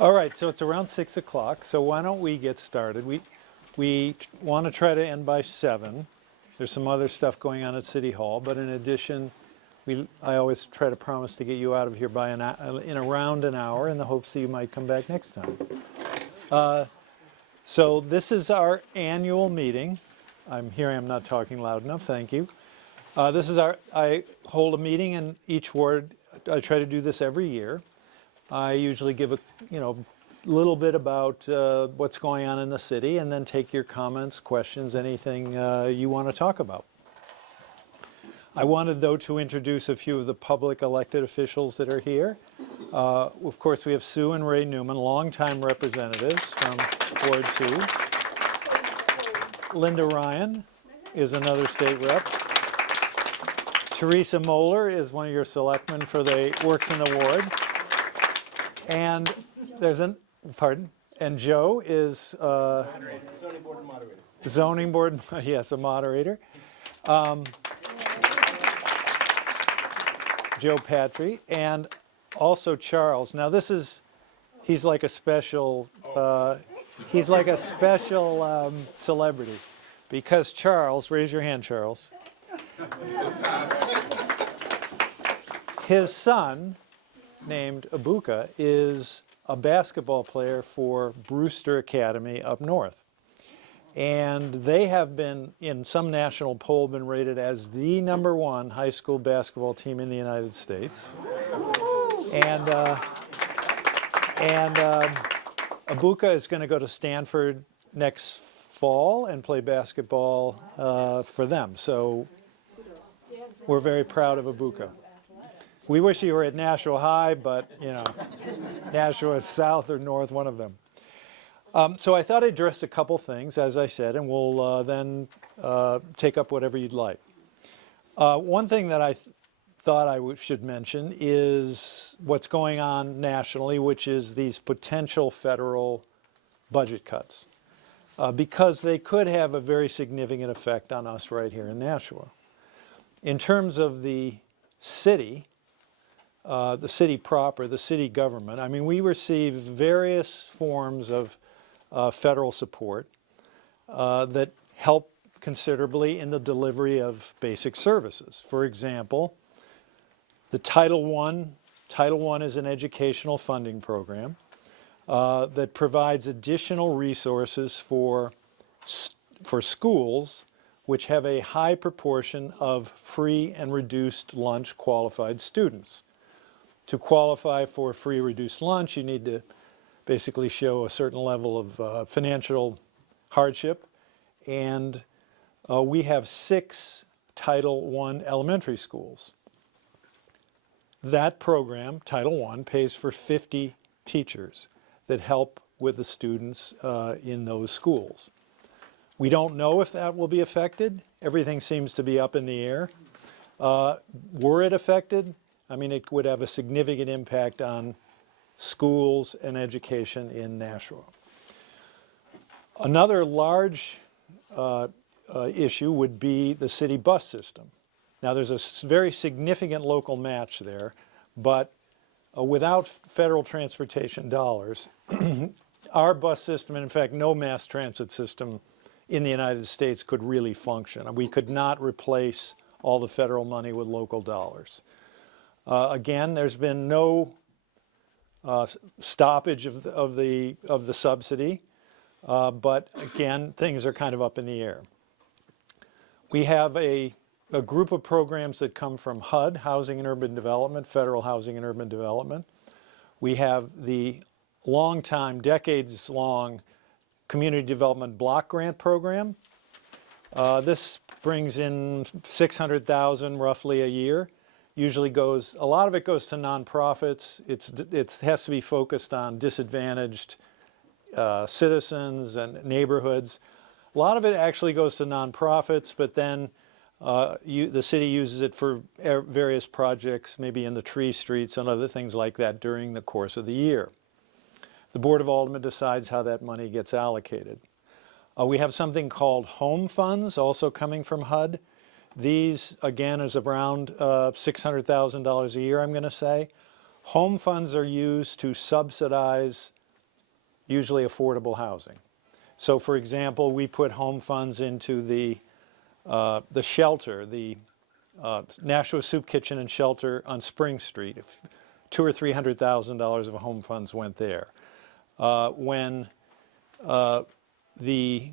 All right, so it's around 6 o'clock, so why don't we get started? We want to try to end by 7. There's some other stuff going on at City Hall, but in addition, I always try to promise to get you out of here by in around an hour in the hopes that you might come back next time. So this is our annual meeting. I'm not talking loud enough, thank you. I hold a meeting in each ward. I try to do this every year. I usually give a little bit about what's going on in the city, and then take your comments, questions, anything you want to talk about. I wanted, though, to introduce a few of the public elected officials that are here. Of course, we have Sue and Ray Newman, longtime representatives from Ward 2. Linda Ryan is another state rep. Teresa Moeller is one of your selectmen works in the ward. And and Joe is Zoning board moderator. zoning board, yes, a moderator. Joe Patry, and also Charles. Now he's like a special celebrity, because Charles, raise your hand, Charles. His son, named Ibuka, is a basketball player for Brewster Academy up north. And they have been, in some national poll, been rated as the #1 high school basketball team in the United States. And Ibuka is going to go to Stanford next fall and play basketball for them. So we're very proud of Ibuka. We wish you were at Nashua High, but, Nashua South or North, one of them. So I thought I'd address a couple things, as I said, and we'll then take up whatever you'd like. One thing that I thought I should mention is what's going on nationally, which is these potential federal budget cuts, because they could have a very significant effect on us right here in Nashua. In terms of the city proper, the city government, I mean, we receive various forms of federal support that help considerably in the delivery of basic services. For example, the Title I is an educational funding program that provides additional resources for schools which have a high proportion of free and reduced lunch qualified students. To qualify for free reduced lunch, you need to basically show a certain level of financial hardship. And we have 6 Title I elementary schools. That program, Title I, pays for 50 teachers that help with the students in those schools. We don't know if that will be affected. Everything seems to be up in the air. Were it affected, I mean, it would have a significant impact on schools and education in Nashua. Another large issue would be the city bus system. Now, there's a very significant local match there, but without federal transportation dollars, our bus system, and in fact, no mass transit system in the United States could really function. We could not replace all the federal money with local dollars. Again, there's been no stoppage of the subsidy, but again, things are kind of up in the air. We have a group of programs that come from HUD, Housing and Urban Development, Federal Housing and Urban Development. We have the long-time, decades-long Community Development Block Grant Program. This brings in $600,000 roughly a year. Usually a lot of it goes to nonprofits. It has to be focused on disadvantaged citizens and neighborhoods. A lot of it actually goes to nonprofits, but then the city uses it for various projects, maybe in the tree streets and other things like that during the course of the year. The Board of Aldermen decides how that money gets allocated. We have something called home funds, also coming from HUD. These, again, is around $600,000 a year, I'm going to say. Home funds are used to subsidize usually affordable housing. So for example, we put home funds into the shelter, the Nashua Soup Kitchen and Shelter on Spring Street. $200,000 or $300,000 of home funds went there. When the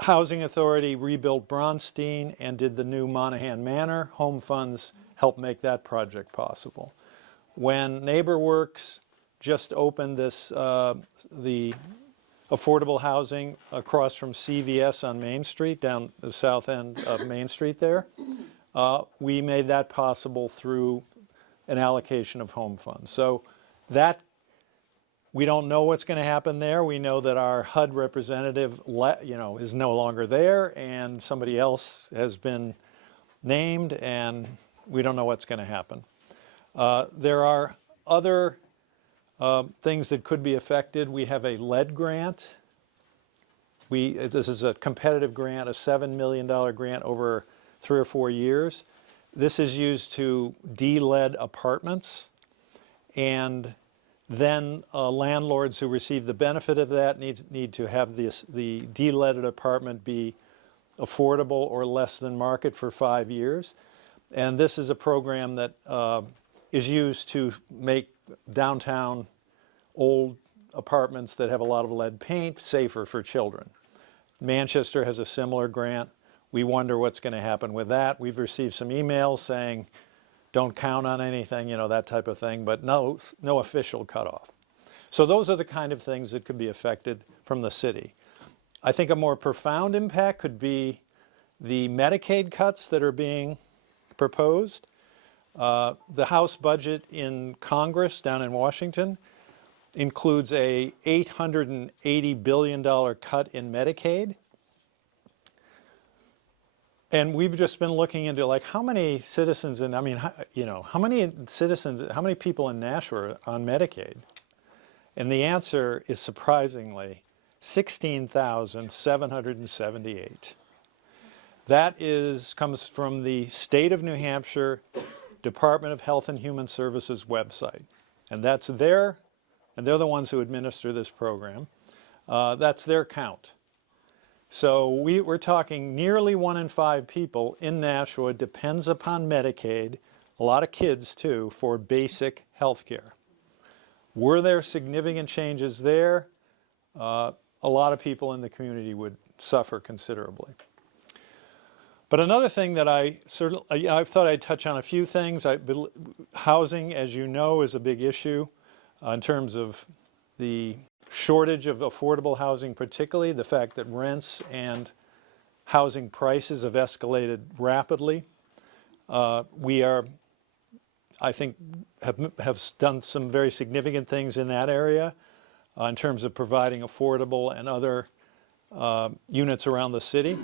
Housing Authority rebuilt Bronstein and did the new Monahan Manor, home funds helped make that project possible. When NeighborWorks just opened this, the affordable housing across from CVS on Main Street, down the south end of Main Street there, we made that possible through an allocation of home funds. So that, we don't know what's going to happen there. We know that our HUD representative, is no longer there, and somebody else has been named, and we don't know what's going to happen. There are other things that could be affected. We have a lead grant. This is a competitive grant, a $7 million grant over 3 or 4 years. This is used to de-lead apartments, and then landlords who receive the benefit of that need to have the de-leaded apartment be affordable or less than market for 5 years. And this is a program that is used to make downtown old apartments that have a lot of lead paint safer for children. Manchester has a similar grant. We wonder what's going to happen with that. We've received some emails saying, don't count on anything, that type of thing, but no official cutoff. So those are the kind of things that could be affected from the city. I think a more profound impact could be the Medicaid cuts that are being proposed. The House budget in Congress down in Washington includes a $880 billion cut in Medicaid. And we've just been looking into how many citizens, and how many people in Nashua are on Medicaid? And the answer is surprisingly 16,778. That comes from the State of New Hampshire Department of Health and Human Services website. And that's and they're the ones who administer this program. That's their count. So we're talking nearly 1 in 5 people in Nashua depends upon Medicaid, a lot of kids too, for basic health care. Were there significant changes there? A lot of people in the community would suffer considerably. But another thing that I thought I'd touch on a few things. Housing, as you know, is a big issue in terms of the shortage of affordable housing, particularly the fact that rents and housing prices have escalated rapidly. We are, I think, have done some very significant things in that area in terms of providing affordable and other units around the city.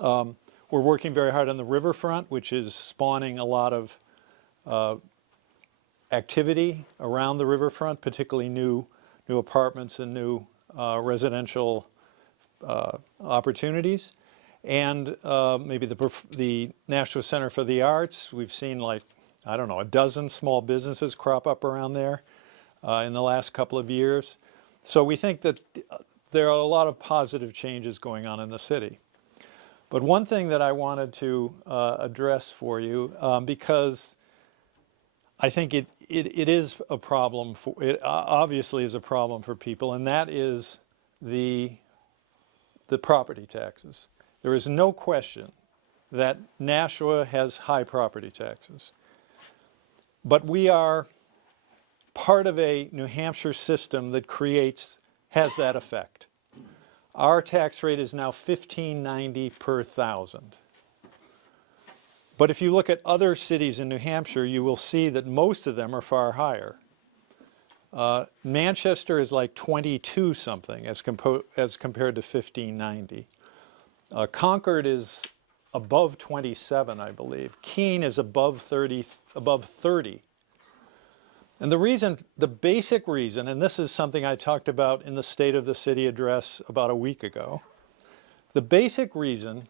We're working very hard on the riverfront, which is spawning a lot of activity around the riverfront, particularly new apartments and new residential opportunities. And maybe the Nashua Center for the Arts, we've seen a dozen small businesses crop up around there in the last couple of years. So we think that there are a lot of positive changes going on in the city. But one thing that I wanted to address for you, because I think it is a problem it obviously is a problem for people, and that is the property taxes. There is no question that Nashua has high property taxes. But we are part of a New Hampshire system that has that effect. Our tax rate is now $15.90 per thousand. But if you look at other cities in New Hampshire, you will see that most of them are far higher. Manchester is like 22 something as compared to $15.90. Concord is above 27, I believe. Keene is above 30. And the basic reason, and this is something I talked about in the State of the City address about a week ago, the basic reason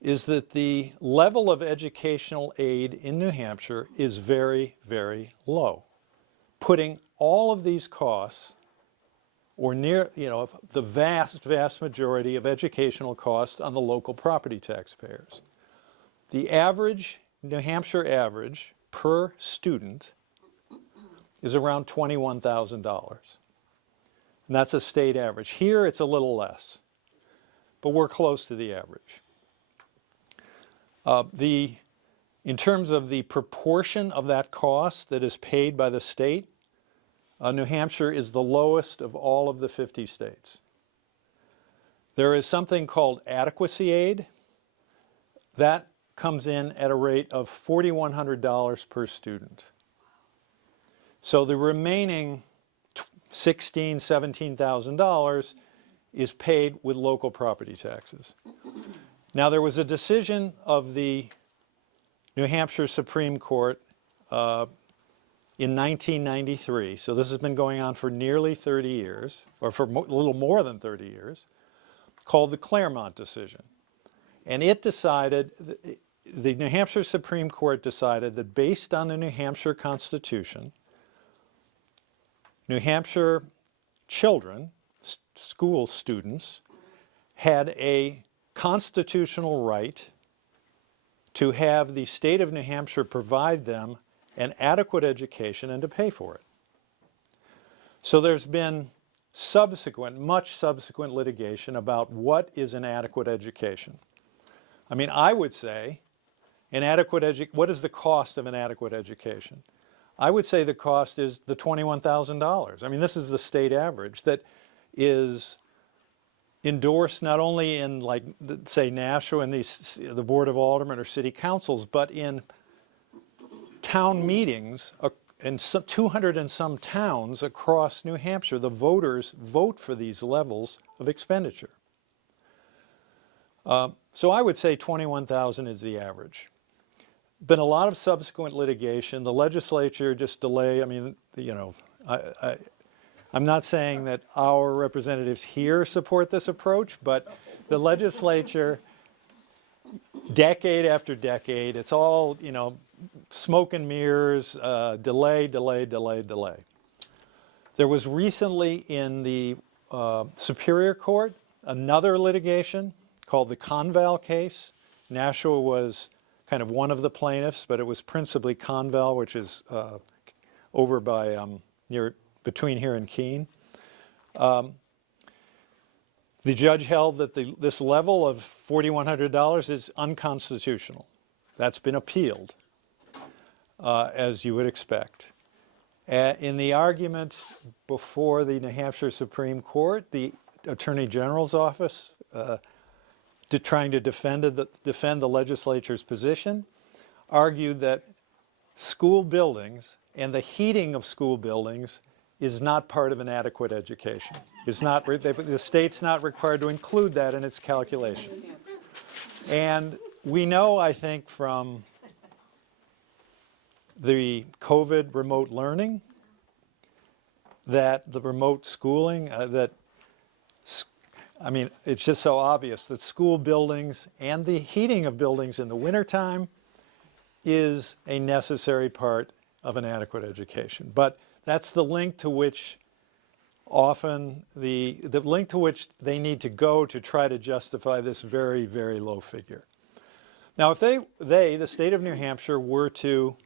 is that the level of educational aid in New Hampshire is very, very low, putting all of these costs or near, the vast majority of educational costs on the local property taxpayers. The average, New Hampshire average per student is around $21,000. And that's a state average. Here it's a little less, but we're close to the average. In terms of the proportion of that cost that is paid by the state, New Hampshire is the lowest of all of the 50 states. There is something called adequacy aid. That comes in at a rate of $4,100 per student. So the remaining $16,000, $17,000 is paid with local property taxes. Now, there was a decision of the New Hampshire Supreme Court in 1993, so this has been going on for nearly 30 years, or for a little more than 30 years, called the Claremont decision. And it decided, the New Hampshire Supreme Court decided that based on the New Hampshire Constitution, New Hampshire children, school students, had a constitutional right to have the state of New Hampshire provide them an adequate education and to pay for it. So there's been much subsequent litigation about what is an adequate education. I mean, I would say what is the cost of an adequate education? I would say the cost is the $21,000. I mean, this is the state average that is endorsed not only in, like, say, Nashua and the Board of Aldermen or city councils, but in town meetings in 200 and some towns across New Hampshire. The voters vote for these levels of expenditure. So I would say 21,000 is the average. Been a lot of subsequent litigation. The legislature just delay. I mean, I'm not saying that our representatives here support this approach, but the legislature, decade after decade, it's all, smoke and mirrors, delay. There was recently in the Superior Court another litigation called the Conval case. Nashua was kind of one of the plaintiffs, but it was principally Conval, which is over by between here and Keene. The judge held that this level of $4,100 is unconstitutional. That's been appealed, as you would expect. In the argument before the New Hampshire Supreme Court, the Attorney General's office, trying to defend the legislature's position, argued that school buildings and the heating of school buildings is not part of an adequate education. The state's not required to include that in its calculation. And we know, I think, from the COVID remote learning, that the remote schooling, it's just so obvious that school buildings and the heating of buildings in the wintertime is a necessary part of an adequate education. But that's the link to which often the link to which they need to go to try to justify this very, very low figure. Now, if the state of New Hampshire, were to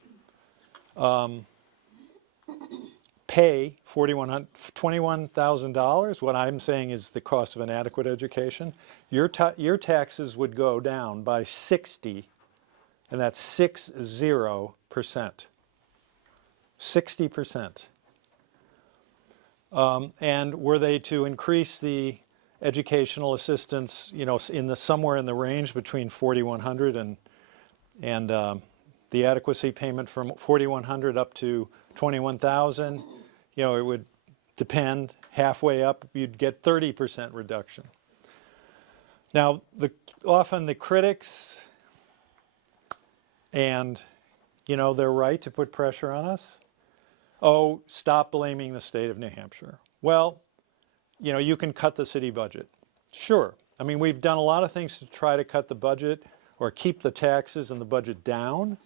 pay $21,000, what I'm saying is the cost of an adequate education, your taxes would go down by 60, and that's 60%. 60%. And were they to increase the educational assistance, somewhere in the range between $4,100 and the adequacy payment from $4,100 up to $21,000, it would depend. Halfway up, you'd get 30% reduction. Now, often the critics, and they're right to put pressure on us. Oh, stop blaming the state of New Hampshire. Well, you can cut the city budget. Sure. I mean, we've done a lot of things to try to cut the budget or keep the taxes and the budget down.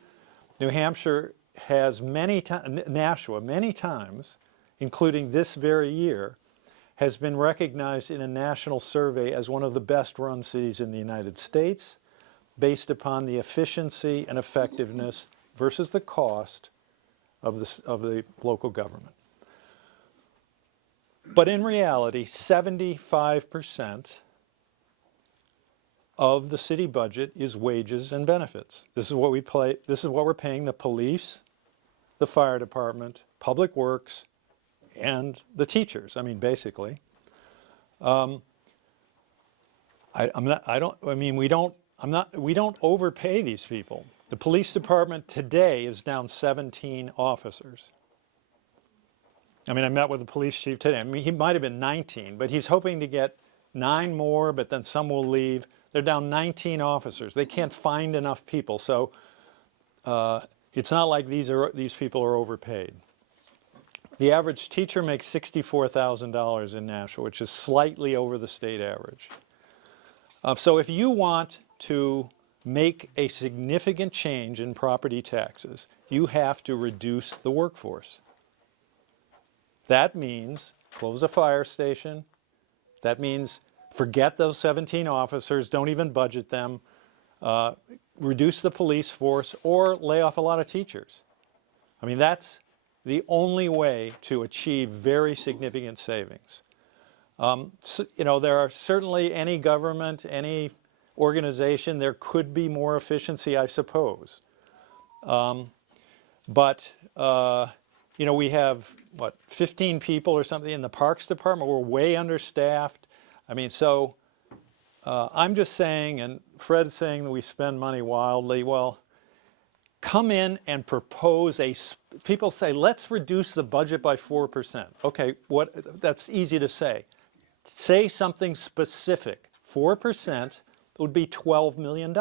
New Hampshire has Nashua many times, including this very year, has been recognized in a national survey as one of the best run cities in the United States based upon the efficiency and effectiveness versus the cost of the local government. But in reality, 75% of the city budget is wages and benefits. This is what we're paying the police, the fire department, public works, and the teachers. I mean, basically. We don't overpay these people. The police department today is down 17 officers. I mean, I met with the police chief today. I mean, he might have been 19, but he's hoping to get 9 more, but then some will leave. They're down 19 officers. They can't find enough people. So it's not like these people are overpaid. The average teacher makes $64,000 in Nashville, which is slightly over the state average. So if you want to make a significant change in property taxes, you have to reduce the workforce. That means close a fire station. That means forget those 17 officers, don't even budget them, reduce the police force, or lay off a lot of teachers. I mean, that's the only way to achieve very significant savings. So, there are certainly any government, any organization, there could be more efficiency, I suppose. But we have, 15 people or something in the Parks Department. We're way understaffed. I mean, so I'm just saying, and Fred's saying that we spend money wildly. Well, come in and propose people say, let's reduce the budget by 4%. Okay, that's easy to say. Say something specific. 4% would be $12 million.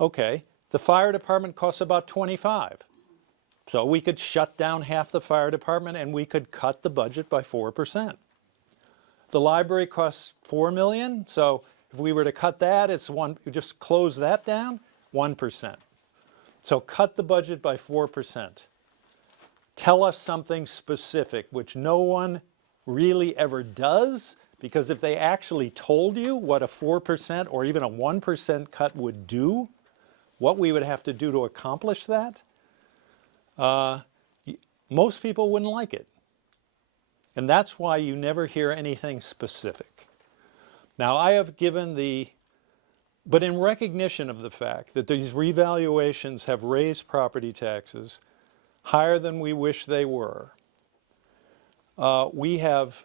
Okay, the fire department costs about 25. So we could shut down half the fire department and we could cut the budget by 4%. The library costs $4 million, so if we were to cut that, just close that down, 1%. So cut the budget by 4%. Tell us something specific, which no one really ever does, because if they actually told you what a 4% or even a 1% cut would do, what we would have to do to accomplish that, most people wouldn't like it. And that's why you never hear anything specific. Now, I have given but in recognition of the fact that these revaluations have raised property taxes higher than we wish they were, I've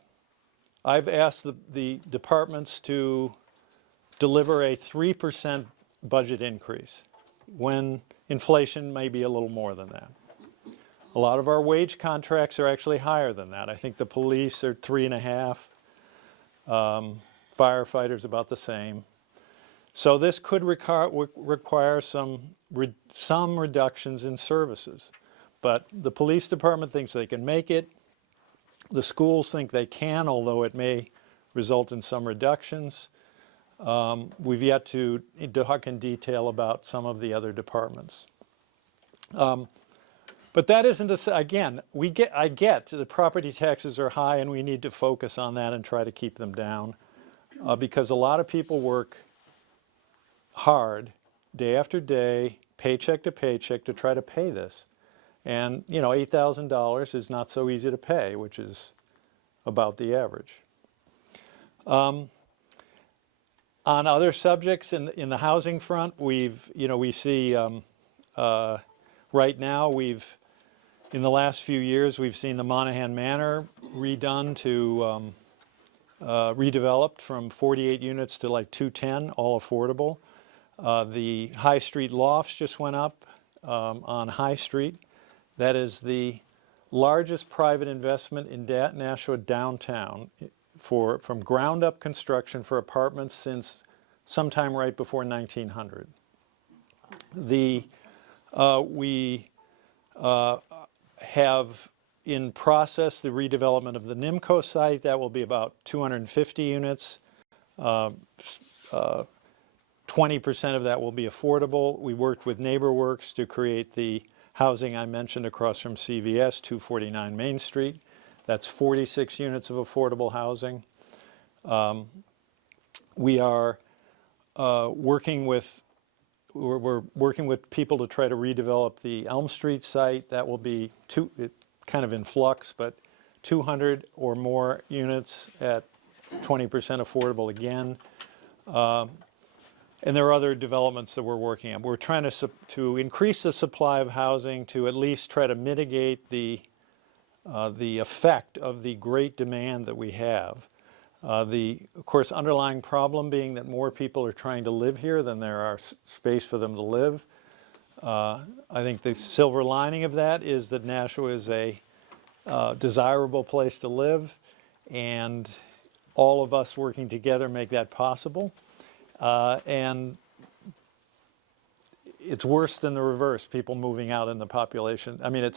asked the departments to deliver a 3% budget increase when inflation may be a little more than that. A lot of our wage contracts are actually higher than that. I think the police are 3.5, firefighters about the same. So this could require some reductions in services. But the police department thinks they can make it. The schools think they can, although it may result in some reductions. We've yet to talk in detail about some of the other departments. But that isn't to say, again, I get the property taxes are high and we need to focus on that and try to keep them down because a lot of people work hard day after day, paycheck to paycheck to try to pay this. And, $8,000 is not so easy to pay, which is about the average. On other subjects in the housing front, we see right now in the last few years, we've seen the Monahan Manor redone to redeveloped from 48 units to like 210, all affordable. The High Street lofts just went up on High Street. That is the largest private investment in Nashua downtown from ground up construction for apartments since sometime right before 1900. We have in process the redevelopment of the NIMCO site. That will be about 250 units. 20% of that will be affordable. We worked with NeighborWorks to create the housing I mentioned across from CVS, 249 Main Street. That's 46 units of affordable housing. We are working with we're working with people to try to redevelop the Elm Street site. That will be kind of in flux, but 200 or more units at 20% affordable again. And there are other developments that we're working on. We're trying to increase the supply of housing to at least try to mitigate the effect of the great demand that we have. Of course, underlying problem being that more people are trying to live here than there are space for them to live. I think the silver lining of that is that Nashua is a desirable place to live, and all of us working together make that possible. And it's worse than the reverse, people moving out in the population. I mean,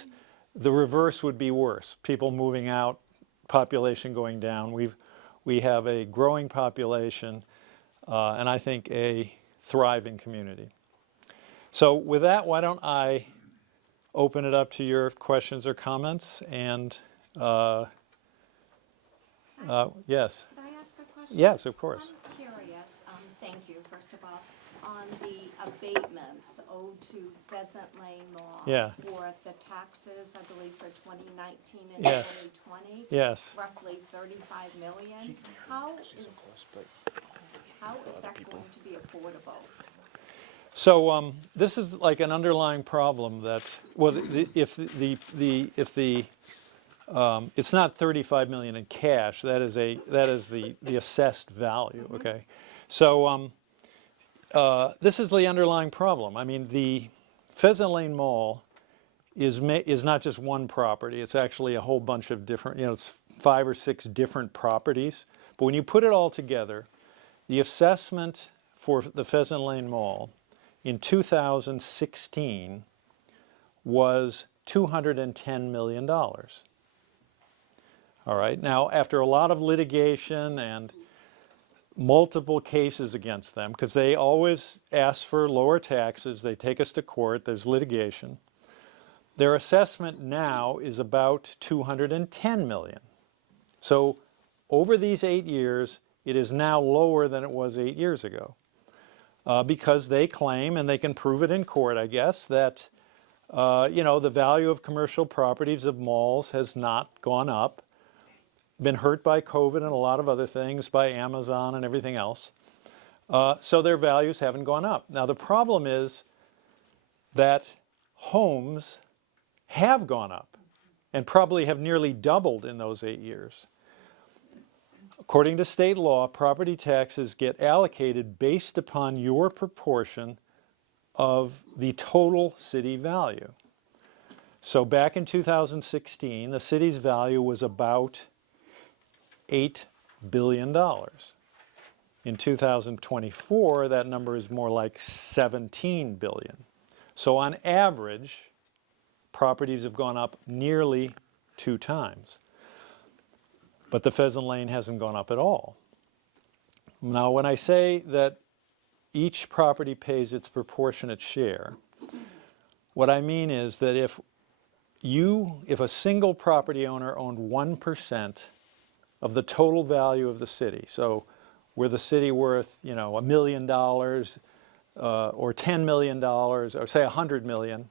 the reverse would be worse, people moving out, population going down. We have a growing population, and I think a thriving community. So with that, why don't I open it up to your questions or comments? And yes. Could I ask a question? Yes, of course. I'm curious, thank you, first of all, on the abatements owed to Pheasant Lane Mall. Yeah. For the taxes, I believe, for 2019 and Yeah. 2020. Yes. Roughly 35 million. How is that going to be affordable? So this is like an underlying problem that, well, if it's not 35 million in cash, that is the assessed value. Okay, so this is the underlying problem. I mean, the Pheasant Lane Mall is not just one property. It's actually a whole bunch of different, it's 5 or 6 different properties. But when you put it all together, the assessment for the Pheasant Lane Mall in 2016 was $210 million. All right, now after a lot of litigation and multiple cases against them, because they always ask for lower taxes, they take us to court, there's litigation, their assessment now is about $210 million. So over these 8 years, it is now lower than it was 8 years ago. Because they claim, and they can prove it in court, I guess, that the value of commercial properties of malls has not gone up, been hurt by COVID and a lot of other things, by Amazon and everything else. So their values haven't gone up. Now the problem is that homes have gone up and probably have nearly doubled in those 8 years. According to state law, property taxes get allocated based upon your proportion of the total city value. So back in 2016, the city's value was about $8 billion. In 2024, that number is more like 17 billion. So on average, properties have gone up nearly 2 times. But the Pheasant Lane hasn't gone up at all. Now, when I say that each property pays its proportionate share, what I mean is that if a single property owner owned 1% of the total value of the city, so were the city worth, $1 million or $10 million or say $100 million,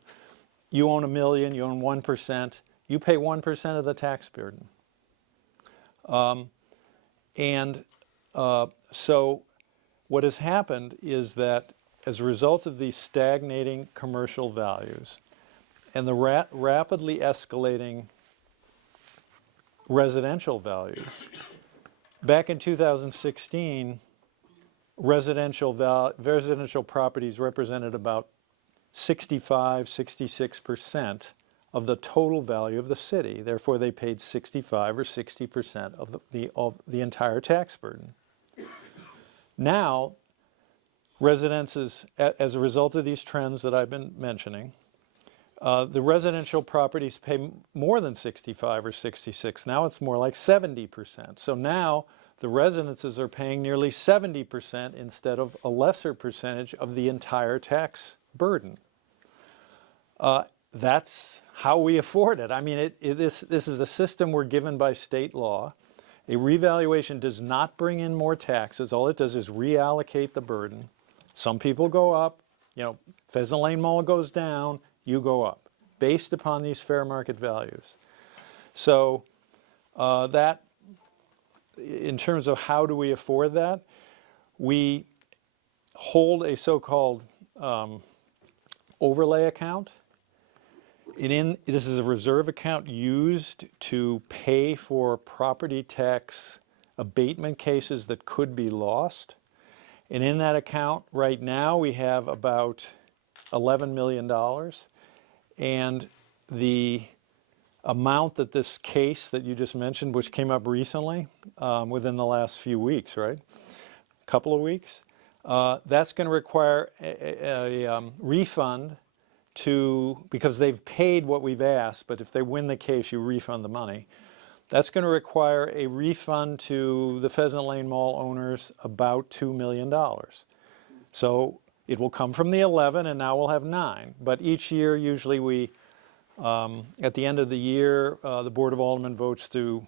you own $1 million, you own 1%, you pay 1% of the tax burden. So what has happened is that as a result of these stagnating commercial values and the rapidly escalating residential values, back in 2016, residential properties represented about 66% of the total value of the city. Therefore, they paid 65 or 60% of the entire tax burden. Now, residences, as a result of these trends that I've been mentioning, the residential properties pay more than 65 or 66. Now it's more like 70%. So now the residences are paying nearly 70% instead of a lesser percentage of the entire tax burden. that's how we afford it. I mean, this is a system we're given by state law. A revaluation does not bring in more taxes. All it does is reallocate the burden. Some people go up, Pheasant Lane Mall goes down, you go up, based upon these fair market values. So that, in terms of how do we afford that, we hold a so-called overlay account. This is a reserve account used to pay for property tax abatement cases that could be lost. And in that account right now we have about $11 million. And the amount that this case that you just mentioned, which came up recently, within the last few weeks, right? A couple of weeks, that's going to require a refund because they've paid what we've asked, but if they win the case, you refund the money. That's going to require a refund to the Pheasant Lane Mall owners about $2 million. So it will come from the 11, and now we'll have 9. But each year, usually we, at the end of the year, the Board of Aldermen votes to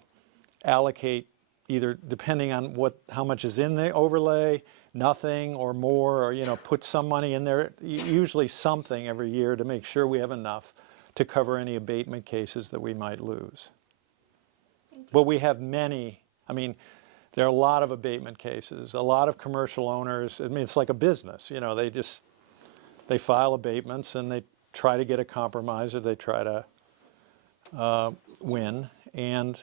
allocate either depending on how much is in the overlay, nothing or more, or put some money in there, usually something every year to make sure we have enough to cover any abatement cases that we might lose. But we have many. I mean, there are a lot of abatement cases, a lot of commercial owners. I mean, it's like a business. They file abatements and they try to get a compromise, or they try to win. And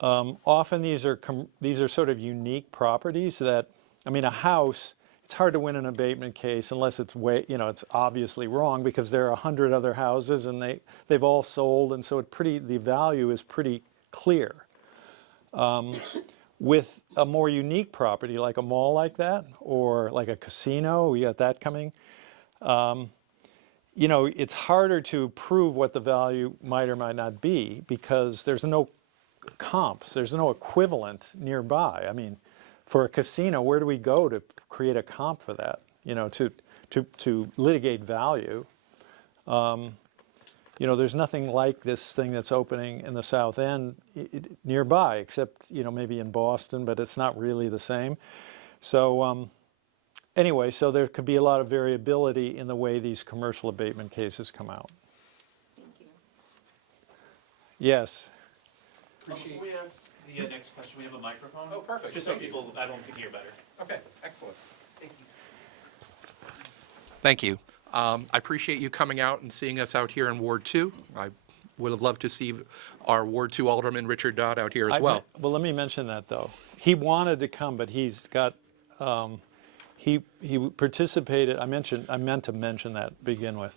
often these are sort of unique properties that, I mean, a house, it's hard to win an abatement case unless it's it's obviously wrong, because there are 100 other houses and they've all sold, and so the value is pretty clear. With a more unique property like a mall like that, or like a casino, we got that coming. It's harder to prove what the value might or might not be, because there's no comps, there's no equivalent nearby. I mean, for a casino, where do we go to create a comp for that? To litigate value. There's nothing like this thing that's opening in the South End nearby, except maybe in Boston, but it's not really the same. So anyway, so there could be a lot of variability in the way these commercial abatement cases come out. Thank you. Yes. Can we ask the next question? We have a microphone. Oh, perfect. Just so Thank you. people at home can hear better. Okay, excellent. Thank you. Thank you. I appreciate you coming out and seeing us out here in Ward 2. I would have loved to see our Ward 2 Alderman, Richard Dodd, out here as well. Well, let me mention that, though. He wanted to come, but he's got, he participated, I meant to mention that to begin with.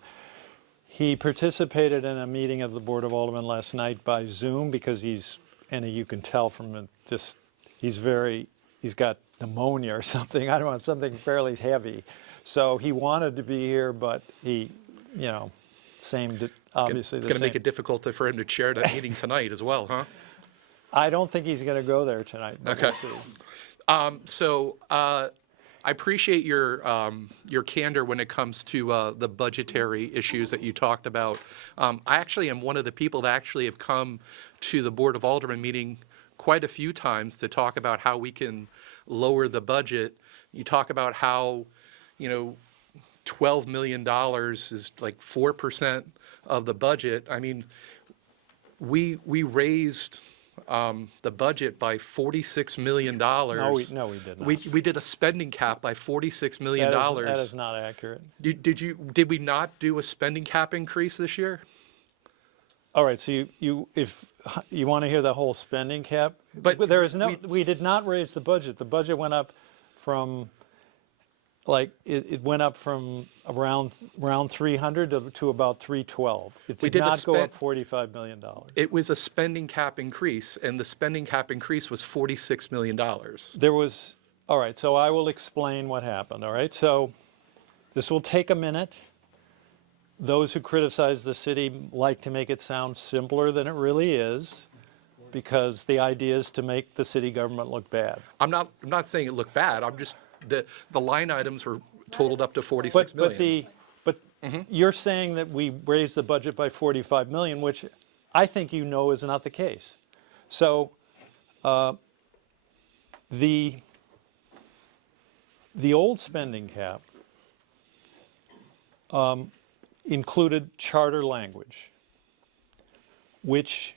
He participated in a meeting of the Board of Aldermen last night by Zoom, because you can tell from it, he's got pneumonia or something, I don't know, something fairly heavy. So he wanted to be here, but he, obviously It's going to make it difficult for him to chair that meeting tonight as well, huh? I don't think he's going to go there tonight, but Okay. we'll see. So I appreciate your candor when it comes to the budgetary issues that you talked about. I actually am one of the people that actually have come to the Board of Aldermen meeting quite a few times to talk about how we can lower the budget. You talk about how, $12 million is like 4% of the budget. I mean, we raised the budget by $46 million. No, we did not. We did a spending cap by $46 million. That is not accurate. Did we not do a spending cap increase this year? All right, so if you want to hear the whole spending cap, But there is we did not raise the budget. The budget went up from, it went up from around 300 to about 312. It did not go up $45 million. It was a spending cap increase, and the spending cap increase was $46 million. All right, so I will explain what happened, all right? So this will take a minute. Those who criticize the city like to make it sound simpler than it really is, because the idea is to make the city government look bad. I'm not saying it looked bad. I'm just the line items were totaled up to $46 million. But you're saying that we raised the budget by 45 million, which I think you know is not the case. So the old spending cap included charter language, which,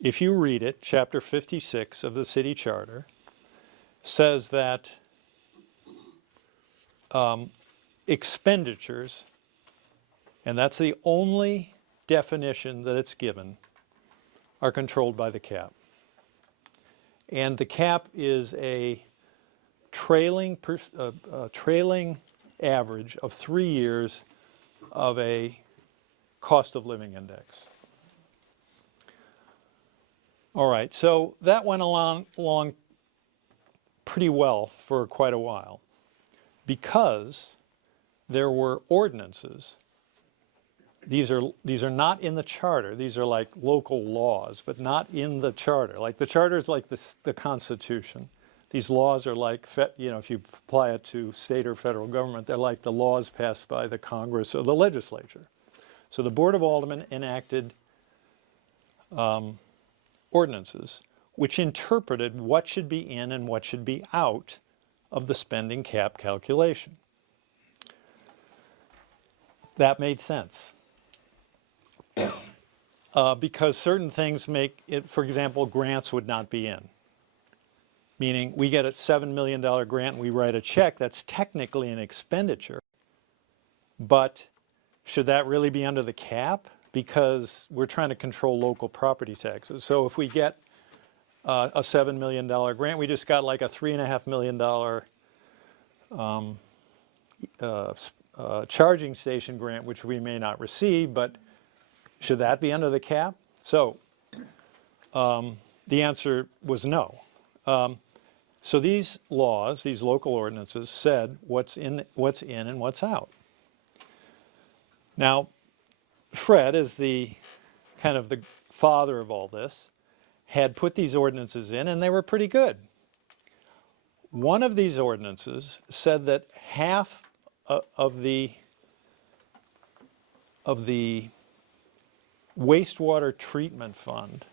if you read it, chapter 56 of the city charter, says that expenditures, and that's the only definition that it's given, are controlled by the cap. And the cap is a trailing average of 3 years of a cost of living index. All right, so that went along pretty well for quite a while because there were ordinances. These are not in the charter. These are like local laws, but not in the charter. Like the charter is like the Constitution. These laws are like, if you apply it to state or federal government, they're like the laws passed by the Congress or the legislature. So the Board of Aldermen enacted ordinances which interpreted what should be in and what should be out of the spending cap calculation. That made sense. Because certain things make it, for example, grants would not be in. Meaning we get a $7 million grant and we write a check, that's technically an expenditure, but should that really be under the cap? Because we're trying to control local property taxes. So if we get a $7 million grant, we just got like a $3.5 million charging station grant, which we may not receive, but should that be under the cap? So the answer was no. So these laws, these local ordinances, said what's in and what's out. Now, Fred, as the kind of the father of all this, had put these ordinances in, and they were pretty good. One of these ordinances said that half of the wastewater treatment fund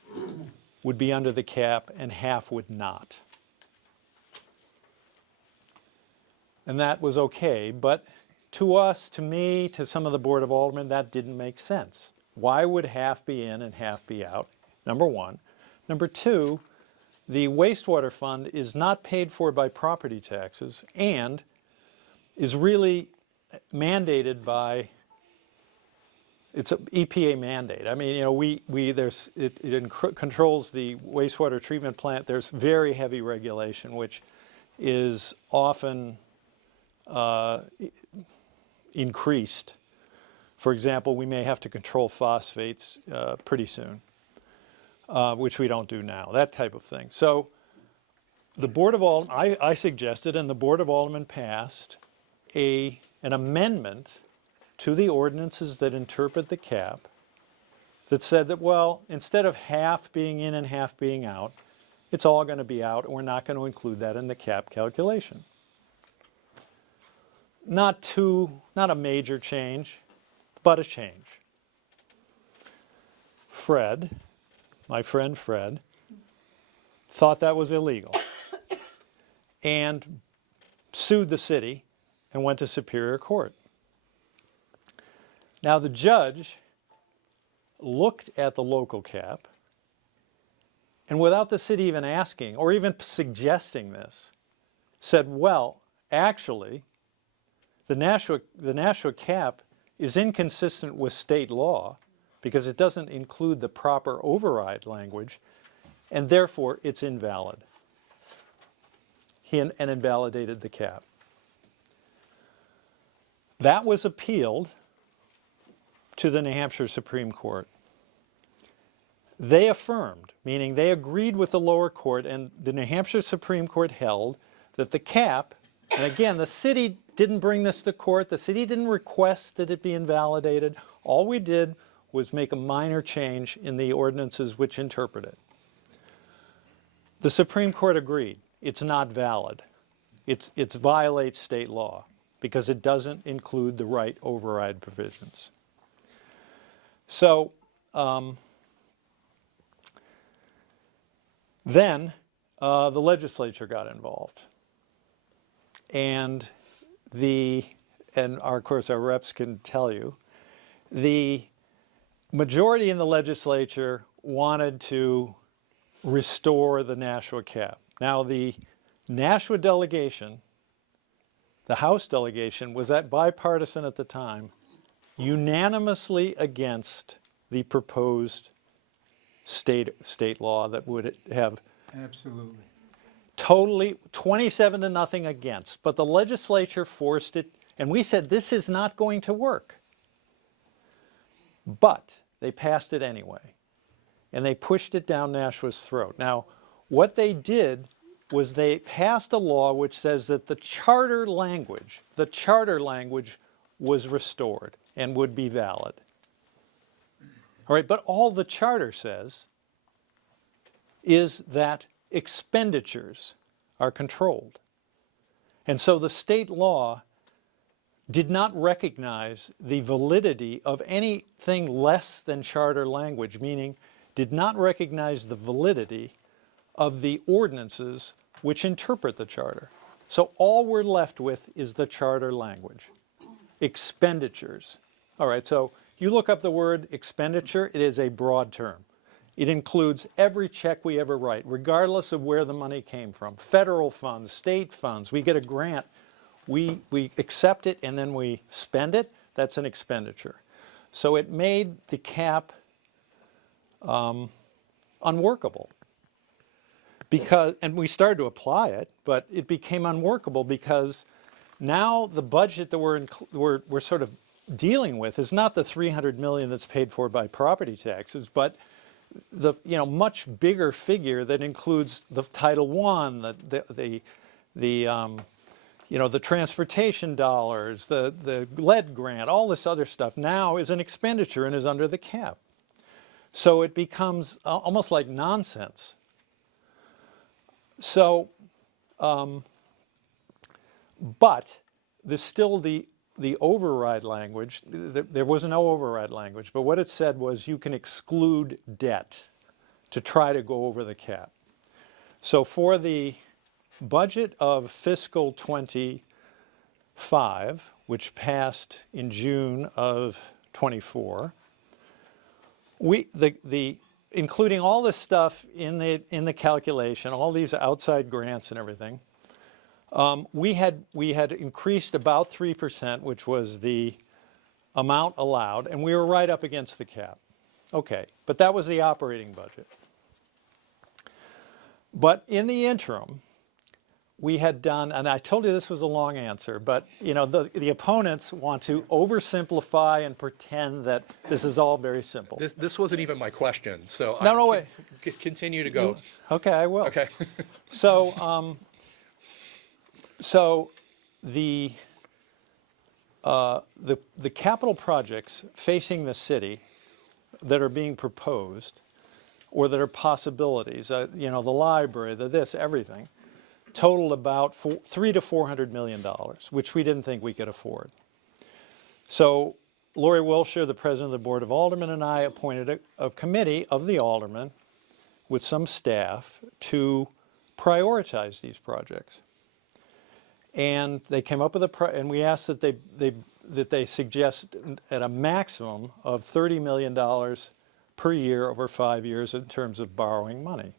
would be under the cap and half would not. And that was okay, but to us, to me, to some of the Board of Aldermen, that didn't make sense. Why would half be in and half be out? Number one. Number two, the wastewater fund is not paid for by property taxes and is really mandated by, it's an EPA mandate. I mean, it controls the wastewater treatment plant. There's very heavy regulation, which is often increased. For example, we may have to control phosphates pretty soon, which we don't do now, that type of thing. So the Board of Aldermen, I suggested, and the Board of Aldermen passed an amendment to the ordinances that interpret the cap that said that, well, instead of half being in and half being out, it's all going to be out, and we're not going to include that in the cap calculation. Not a major change, but a change. Fred, my friend Fred, thought that was illegal and sued the city and went to Superior Court. Now the judge looked at the local cap and without the city even asking or even suggesting this, said, well, actually, the national cap is inconsistent with state law because it doesn't include the proper override language, and therefore it's invalid. He invalidated the cap. That was appealed to the New Hampshire Supreme Court. They affirmed, meaning they agreed with the lower court, and the New Hampshire Supreme Court held that the cap, and again, the city didn't bring this to court. The city didn't request that it be invalidated. All we did was make a minor change in the ordinances which interpret it. The Supreme Court agreed. It's not valid. It violates state law. because it doesn't include the right override provisions. So then the legislature got involved. And of course our reps can tell you, the majority in the legislature wanted to restore the Nashua cap. Now the Nashua delegation, the House delegation, was that bipartisan at the time, unanimously against the proposed state law that would have Absolutely. totally 27-0 against. But the legislature forced it, and we said this is not going to work. But they passed it anyway, and they pushed it down Nashua's throat. Now, what they did was they passed a law which says that the charter language was restored and would be valid. All right, but all the charter says is that expenditures are controlled. And so the state law did not recognize the validity of anything less than charter language, meaning did not recognize the validity of the ordinances which interpret the charter. So all we're left with is the charter language. Expenditures. All right, so you look up the word expenditure, it is a broad term. It includes every check we ever write, regardless of where the money came from. Federal funds, state funds, we get a grant, we accept it and then we spend it, that's an expenditure. So it made the cap unworkable. And we started to apply it, but it became unworkable because now the budget that we're sort of dealing with is not the $300 million that's paid for by property taxes, but the much bigger figure that includes the Title I, the transportation dollars, the lead grant, all this other stuff now is an expenditure and is under the cap. So it becomes almost like nonsense. So, but there's still the override language. There was no override language, but what it said was you can exclude debt to try to go over the cap. So for the budget of fiscal 25, which passed in June of 24, including all this stuff in the calculation, all these outside grants and everything, we had increased about 3%, which was the amount allowed, and we were right up against the cap. Okay, but that was the operating budget. But in the interim, we had done, and I told you this was a long answer, but the opponents want to oversimplify and pretend that this is all very simple. This wasn't even my question, so No, wait. Continue to go. Okay, I will. Okay. So, the capital projects facing the city that are being proposed, or that are possibilities, the library, everything, totaled about $300 to $400 million, which we didn't think we could afford. So Lori Wilshire, the president of the Board of Aldermen, and I appointed a committee of the aldermen with some staff to prioritize these projects. And they came up with and we asked that they suggest at a maximum of $30 million per year over 5 years in terms of borrowing money.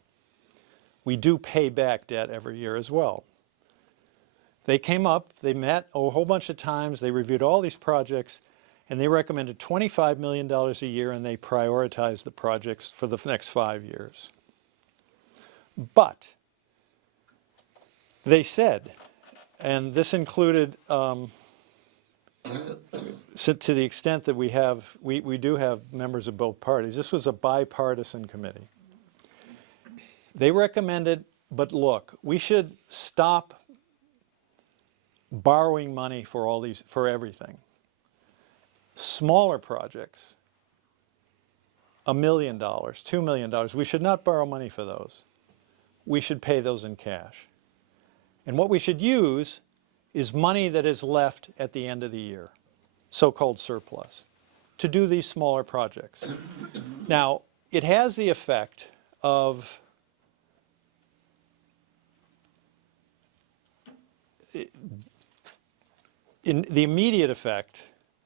We do pay back debt every year as well. They came up, they met a whole bunch of times, they reviewed all these projects, and they recommended $25 million a year, and they prioritized the projects for the next 5 years. But they said, and this included, so to the extent that we do have members of both parties, this was a bipartisan committee. They recommended, but look, we should stop borrowing money for everything. Smaller projects, $1 million, $2 million, we should not borrow money for those. We should pay those in cash. And what we should use is money that is left at the end of the year, so-called surplus, to do these smaller projects. Now, it has the effect of in the immediate effect.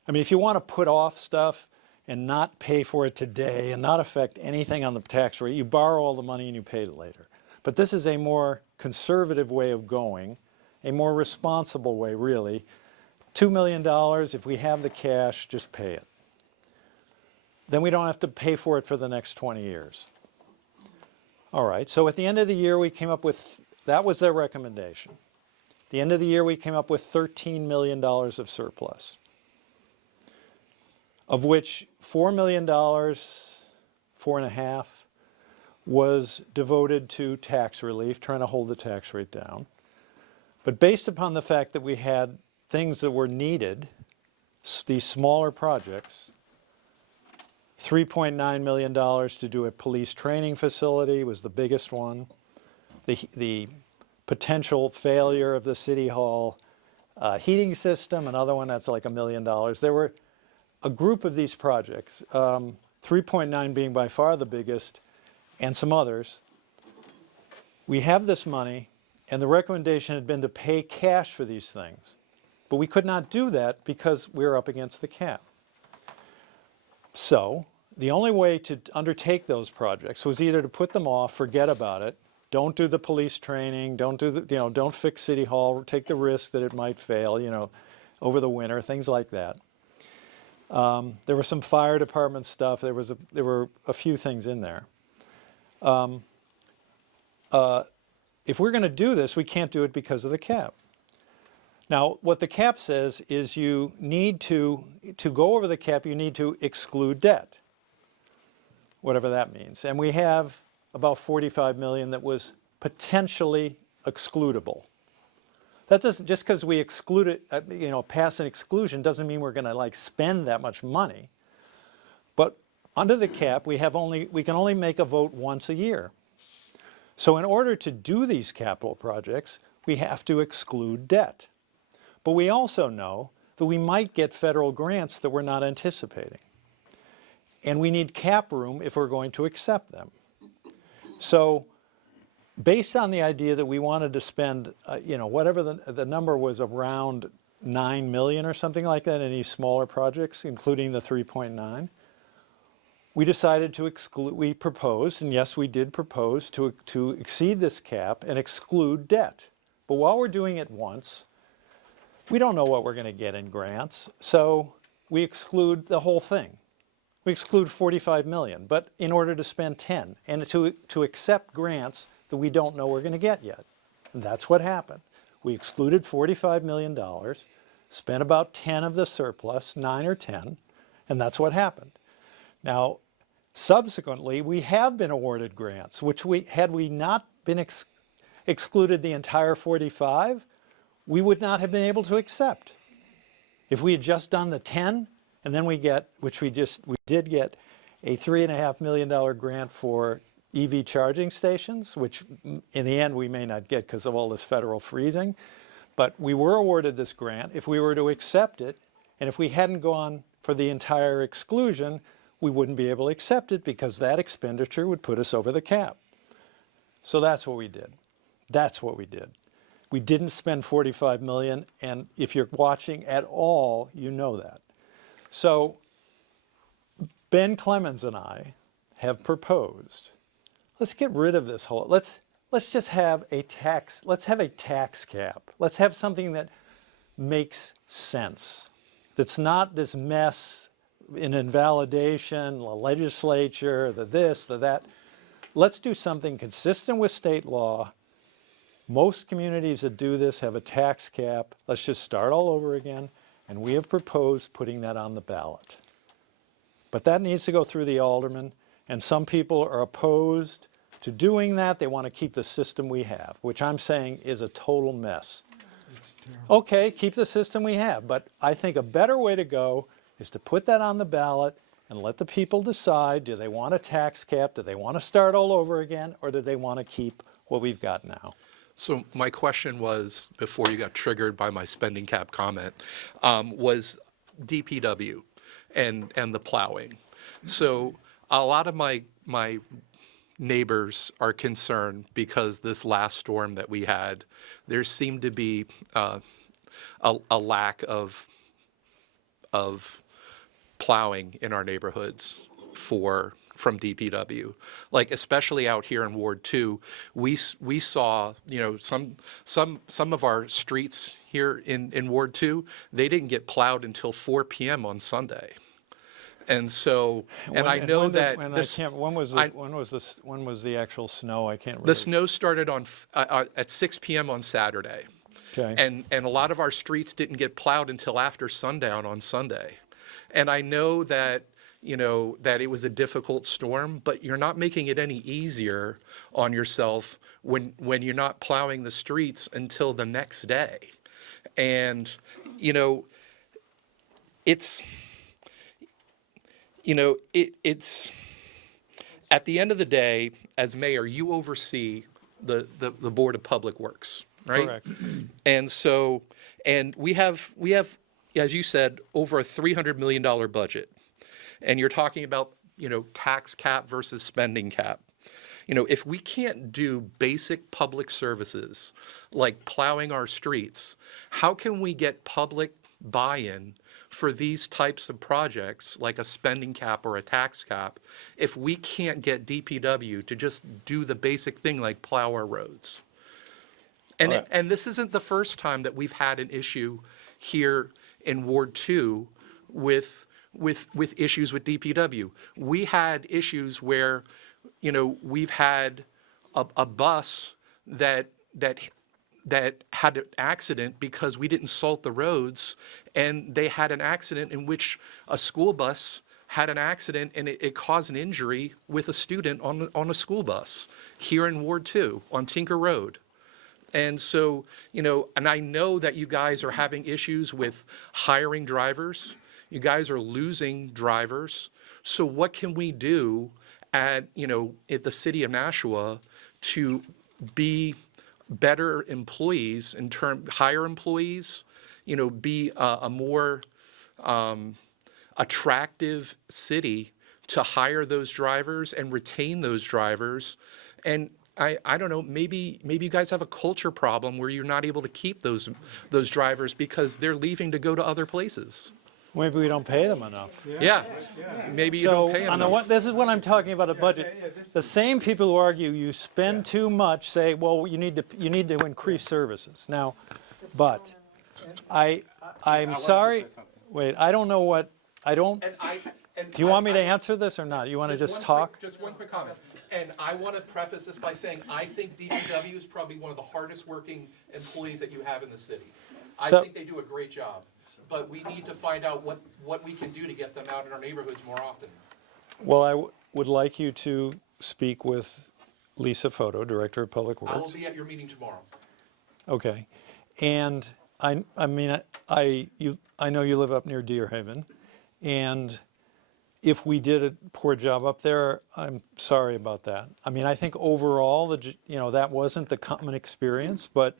I mean, if you want to put off stuff and not pay for it today and not affect anything on the tax rate, you borrow all the money and you pay it later. But this is a more conservative way of going, a more responsible way, really. $2 million, if we have the cash, just pay it. Then we don't have to pay for it for the next 20 years. All right, so at the end of the year, we came up with, that was their recommendation. At the end of the year, we came up with $13 million of surplus, of which $4 million, 4.5, was devoted to tax relief, trying to hold the tax rate down. But based upon the fact that we had things that were needed, these smaller projects, $3.9 million to do a police training facility was the biggest one. The potential failure of the city hall heating system, another one that's like $1 million. There were a group of these projects, 3.9 being by far the biggest, and some others. We have this money, and the recommendation had been to pay cash for these things. But we could not do that because we were up against the cap. So the only way to undertake those projects was either to put them off, forget about it, don't do the police training, don't do the, don't fix City Hall, take the risk that it might fail, over the winter, things like that. There was some fire department stuff. There were a few things in there. If we're going to do this, we can't do it because of the cap. Now, what the cap says is you need to go over the cap, you need to exclude debt, whatever that means. And we have about 45 million that was potentially excludable. That doesn't, just because we exclude it, pass an exclusion doesn't mean we're going to spend that much money. But under the cap, we can only make a vote once a year. So in order to do these capital projects, we have to exclude debt. But we also know that we might get federal grants that we're not anticipating. And we need cap room if we're going to accept them. So based on the idea that we wanted to spend, whatever the number was, around 9 million or something like that in these smaller projects, including the 3.9, we decided to exclude, we proposed, and yes, we did propose to exceed this cap and exclude debt. But while we're doing it once, we don't know what we're going to get in grants, so we exclude the whole thing. We exclude 45 million, but in order to spend 10, and to accept grants that we don't know we're going to get yet. And that's what happened. We excluded $45 million, spent about 10 of the surplus, 9 or 10, and that's what happened. Now, subsequently, we have been awarded grants, which had we not been excluded the entire 45, we would not have been able to accept. If we had just done the 10, and then we get, which we did get a $3.5 million grant for EV charging stations, which in the end we may not get because of all this federal freezing. But we were awarded this grant. If we were to accept it, and if we hadn't gone for the entire exclusion, we wouldn't be able to accept it because that expenditure would put us over the cap. So that's what we did. That's what we did. We didn't spend 45 million, and if you're watching at all, you know that. So Ben Clemens and I have proposed, let's get rid of this whole, let's just have a tax, let's have a tax cap. Let's have something that makes sense. That's not this mess, an invalidation, the legislature, the this, the that. Let's do something consistent with state law. Most communities that do this have a tax cap. Let's just start all over again. And we have proposed putting that on the ballot. But that needs to go through the aldermen, and some people are opposed to doing that. They want to keep the system we have, which I'm saying is a total mess. Okay, keep the system we have, but I think a better way to go is to put that on the ballot and let the people decide, do they want a tax cap, do they want to start all over again, or do they want to keep what we've got now? So my question was, before you got triggered by my spending cap comment, was DPW and the plowing. So a lot of my neighbors are concerned because this last storm that we had, there seemed to be a lack of plowing in our neighborhoods from DPW. Like especially out here in Ward 2, we saw, some of our streets here in Ward 2, they didn't get plowed until 4 p.m. on Sunday. And so, and I know that this, When was I- the actual snow? I can't the really. snow started at 6 p.m. on Saturday. Okay. And a lot of our streets didn't get plowed until after sundown on Sunday. And I know that, that it was a difficult storm, but you're not making it any easier on yourself when you're not plowing the streets until the next day. And, it's, it's, at the end of the day, as mayor, you oversee the Board of Public Works, right? Correct. And so, and we have, as you said, over a $300 million budget. And you're talking about, tax cap versus spending cap. If we can't do basic public services like plowing our streets, how can we get public buy-in for these types of projects like a spending cap or a tax cap if we can't get DPW to just do the basic thing like plow our roads? And, All right. and this isn't the first time that we've had an issue here in Ward 2 with issues with DPW. We had issues where, we've had a bus that had an accident because we didn't salt the roads, and they had an accident in which a school bus had an accident and it caused an injury with a student on a school bus here in Ward 2 on Tinker Road. And so, and I know that you guys are having issues with hiring drivers. You guys are losing drivers. So what can we do at the city of Nashua to be better employees hire employees, be a more attractive city to hire those drivers and retain those drivers? And I don't know, maybe you guys have a culture problem where you're not able to keep those drivers because they're leaving to go to other places. Maybe we don't pay them enough. Yeah, maybe you So don't pay them on the enough. one, this is what I'm talking about a budget. The same people who argue you spend too much say, well, you need to increase services. Now, but I'm sorry. Wait, I don't know what I don't. Do you want me to answer this or not? You want to just talk? Just one quick comment. And I want to preface this by saying, I think DPW is probably one of the hardest working employees that you have in the city. I So- think they do a great job, but we need to find out what we can do to get them out in our neighborhoods more often. Well, I would like you to speak with Lisa Foto, Director of Public I will Works. be at your meeting tomorrow. Okay, and I mean, I know you live up near Deer Haven, and if we did a poor job up there, I'm sorry about that. I mean, I think overall, that wasn't the common experience, but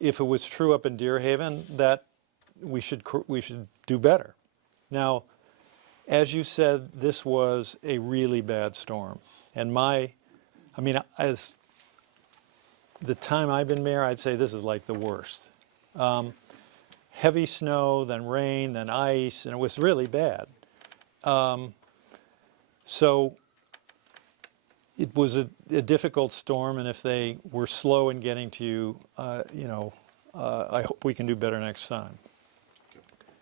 if it was true up in Deer Haven, that we should do better. Now, as you said, this was a really bad storm, and as the time I've been mayor, I'd say this is like the worst. Heavy snow, then rain, then ice, and it was really bad. So it was a difficult storm, and if they were slow in getting to you, I hope we can do better next time.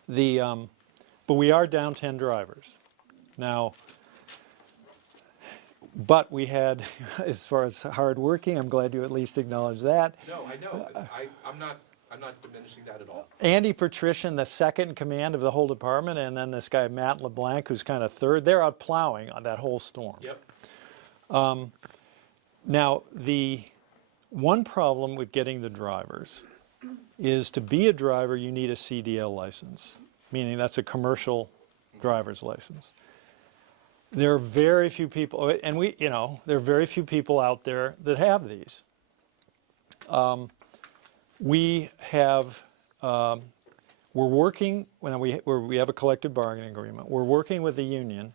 But we are down 10 drivers. Now, but we had, as far as hardworking, I'm glad you at least acknowledge that. No, I know. I'm not diminishing that at all. Andy Patrician, the second in command of the whole department, and then this guy Matt LeBlanc, who's kind of third, they're out plowing on that whole storm. Yep. Now, the one problem with getting the drivers is to be a driver, you need a CDL license, meaning that's a commercial driver's license. There are very few people, and there are very few people out there that have these. We have, we're working, when we have a collective bargaining agreement, we're working with the union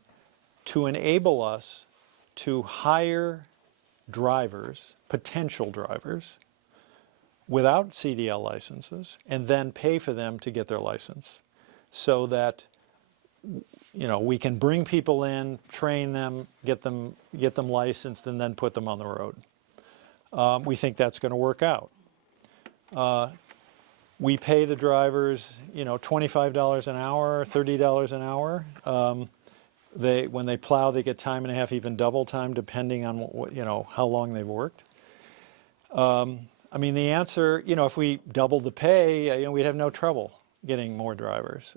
to enable us to hire drivers, potential drivers, without CDL licenses, and then pay for them to get their license, so that we can bring people in, train them, get them licensed, and then put them on the road. We think that's going to work out. We pay the drivers, $25 an hour, $30 an hour. When they plow, they get time and a half, even double time, depending on how long they've worked. I mean, the answer, if we doubled the pay, we'd have no trouble getting more drivers.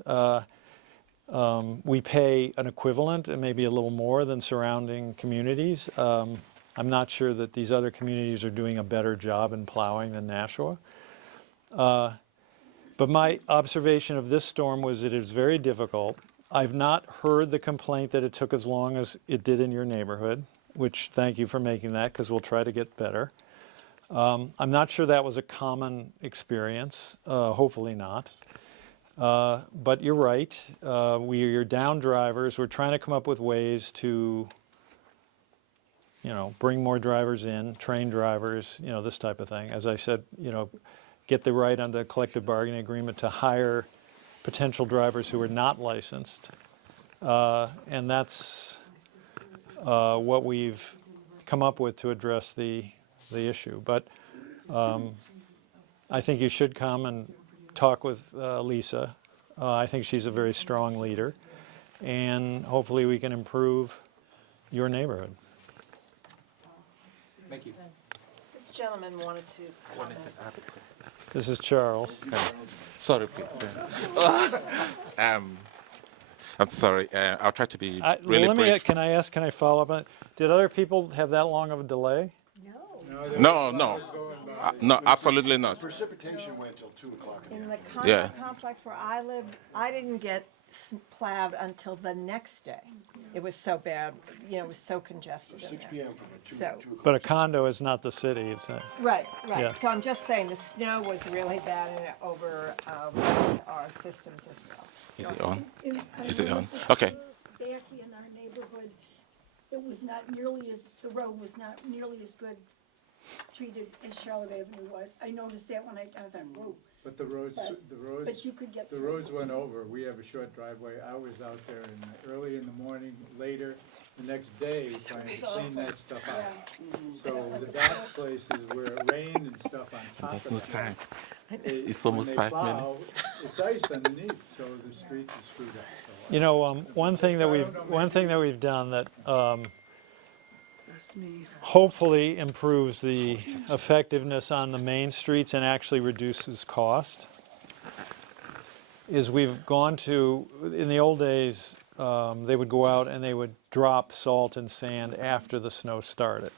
We pay an equivalent and maybe a little more than surrounding communities. I'm not sure that these other communities are doing a better job in plowing than Nashua. But my observation of this storm was that it was very difficult. I've not heard the complaint that it took as long as it did in your neighborhood, which thank you for making that, because we'll try to get better. I'm not sure that was a common experience, hopefully not. But you're right, we're down drivers. We're trying to come up with ways to bring more drivers in, train drivers, this type of thing. As I said, get the right under the collective bargaining agreement to hire potential drivers who are not licensed. And that's what we've come up with to address the issue. But I think you should come and talk with Lisa. I think she's a very strong leader. And hopefully we can improve your neighborhood. Thank you. This gentleman wanted to comment. This is Charles. Sorry, please. I'm sorry. I'll try to be really brief. Can I follow up on it? Did other people have that long of a delay? No, no, absolutely not. Precipitation went till 2 o'clock in In the the afternoon. condo complex where I lived, I didn't get plowed until the next day. It was so bad, it was so congested in 6 there. p.m. from 2 So- o'clock. But a condo is not the city, it's not. Right, Yeah. right. So I'm just saying, the snow was really bad and it over our systems as well. Is it on? I Is it know on? the Okay. streets Back in our neighborhood, it was not nearly as, the road was not nearly as good treated as Charlotte Avenue was. I noticed that when I thought, whoa, But the roads, but you could get the through. roads went over. We have a short driveway. I was out there early in the morning, later, the next day, trying to clean that stuff out. So the bad places where it rained and stuff on top There's of no that. time. they- It's when almost they 5 plow, minutes. It's ice underneath, so the streets are screwed up. So One thing that we've done that hopefully improves the effectiveness on the main streets and actually reduces cost is we've gone to, in the old days, they would go out and they would drop salt and sand after the snow started.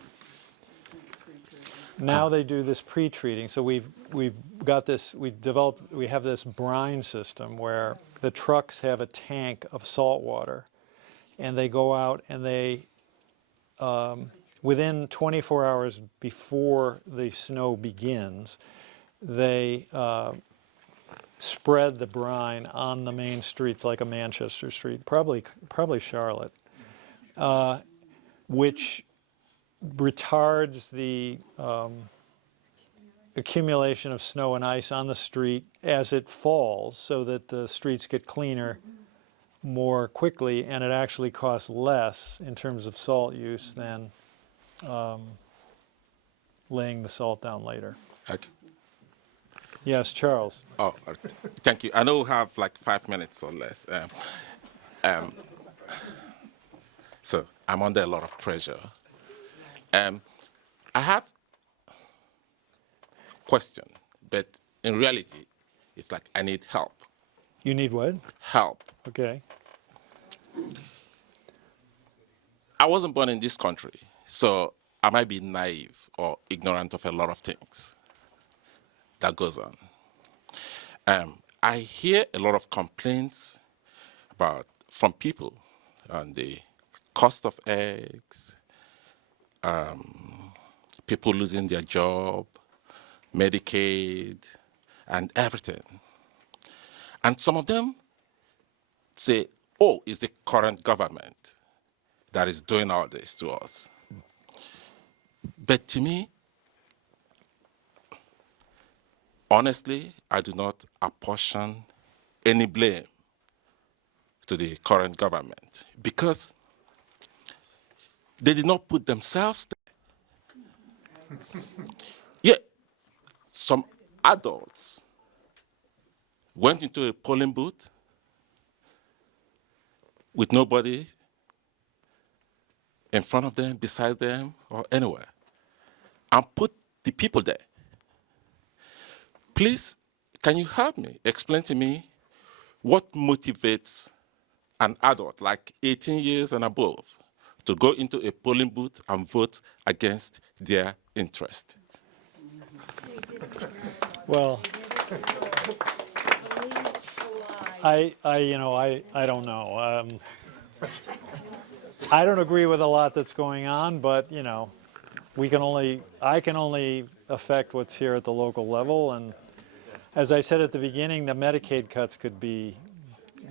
Now they do this pre-treating, so we have this brine system where the trucks have a tank of salt water, and they go out and they, within 24 hours before the snow begins, they spread the brine on the main streets like a Manchester street, probably Charlotte, which retards the accumulation of snow and ice on the street as it falls, so that the streets get cleaner more quickly, and it actually costs less in terms of salt use than laying the salt down later. Okay. Yes, Charles. Oh, thank you. I know we have like 5 minutes or less. So I'm under a lot of pressure. I have question, but in reality, it's like I need help. You need what? Help. Okay. I wasn't born in this country, so I might be naive or ignorant of a lot of things that goes on. I hear a lot of complaints from people on the cost of eggs, people losing their job, Medicaid, and everything. And some of them say, oh, it's the current government that is doing all this to us. But to me, honestly, I do not apportion any blame to the current government because they did not put themselves there. Yeah, some adults went into a polling booth with nobody in front of them, beside them, or anywhere, and put the people there. Please, can you help me? Explain to me what motivates an adult like 18 years and above to go into a polling booth and vote against their interest? Well, I don't know. I don't agree with a lot that's going on, but, I can only affect what's here at the local level. And as I said at the beginning, the Medicaid cuts could be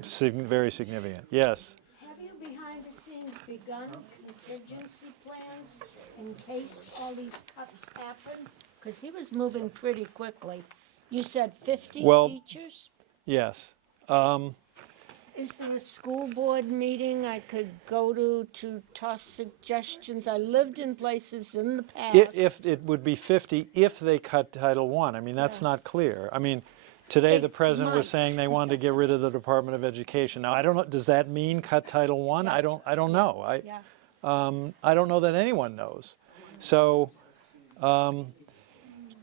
very significant. Yes. Have you behind the scenes begun contingency plans in case all these cuts happen? Because he was moving pretty quickly. You said 50 Well, teachers? Yes. Is there a school board meeting I could go to toss suggestions? I lived in places in the past. If it would be 50 if they cut Title I. I mean, that's not clear. I mean, today the president was saying they wanted to get rid of the Department of Education. Now, I don't know, does that mean cut Title I? I don't know. I don't know that anyone knows. So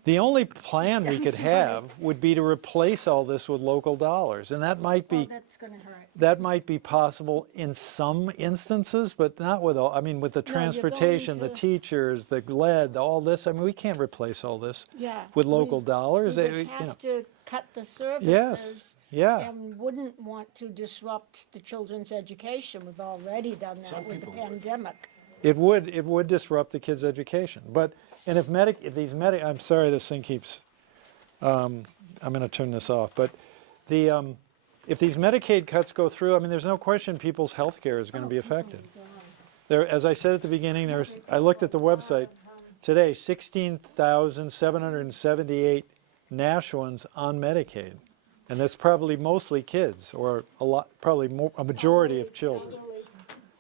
the only plan we could have would be to replace all this with local dollars. And that might be That's going to hurt. that might be possible in some instances, but not with all. I mean, with the transportation, the teachers, the lead, all this. I mean, we can't replace all this with local dollars. We would have to cut the services. Yes, yeah. And wouldn't want to disrupt the children's education. We've already done that with the pandemic. It would disrupt the kids' education. But I'm sorry, this thing keeps. I'm going to turn this off. But if these Medicaid cuts go through, I mean, there's no question people's health care is going to be affected. There, as I said at the beginning, I looked at the website today, 16,778 Nashvans on Medicaid. And that's probably mostly kids, or a majority of children.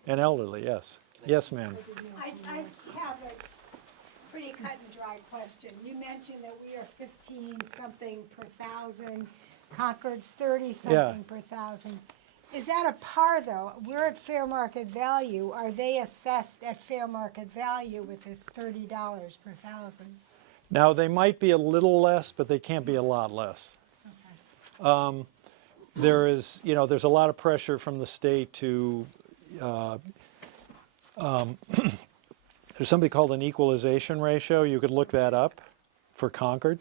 And elderly, yes. Yes, ma'am. I have a pretty cut and dry question. You mentioned that we are 15-something per thousand, Concord's 30-something per thousand. Is that a par, though? We're at fair market value. Are they assessed at fair market value with this $30 per thousand? Now, they might be a little less, but they can't be a lot less. Okay. There's a lot of pressure from the state to, there's something called an equalization ratio. You could look that up for Concord.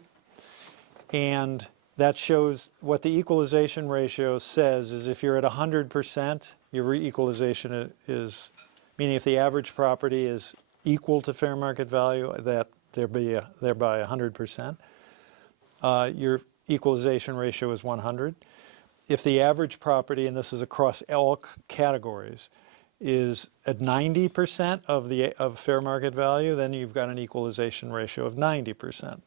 And that shows what the equalization ratio says is if you're at 100%, your equalization is, meaning if the average property is equal to fair market value, that thereby 100%. Your equalization ratio is 100. If the average property, and this is across all categories, is at 90% of fair market value, then you've got an equalization ratio of 90%.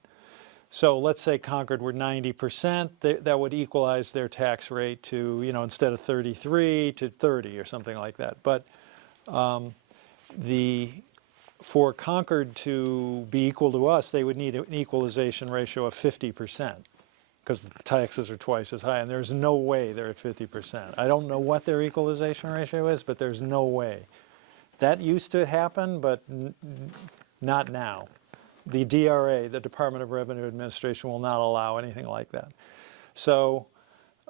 So let's say Concord were 90%, that would equalize their tax rate to, instead of 33 to 30 or something like that. But for Concord to be equal to us, they would need an equalization ratio of 50%. Because the taxes are twice as high, and there's no way they're at 50%. I don't know what their equalization ratio is, but there's no way. That used to happen, but not now. The DRA, the Department of Revenue Administration, will not allow anything like that. So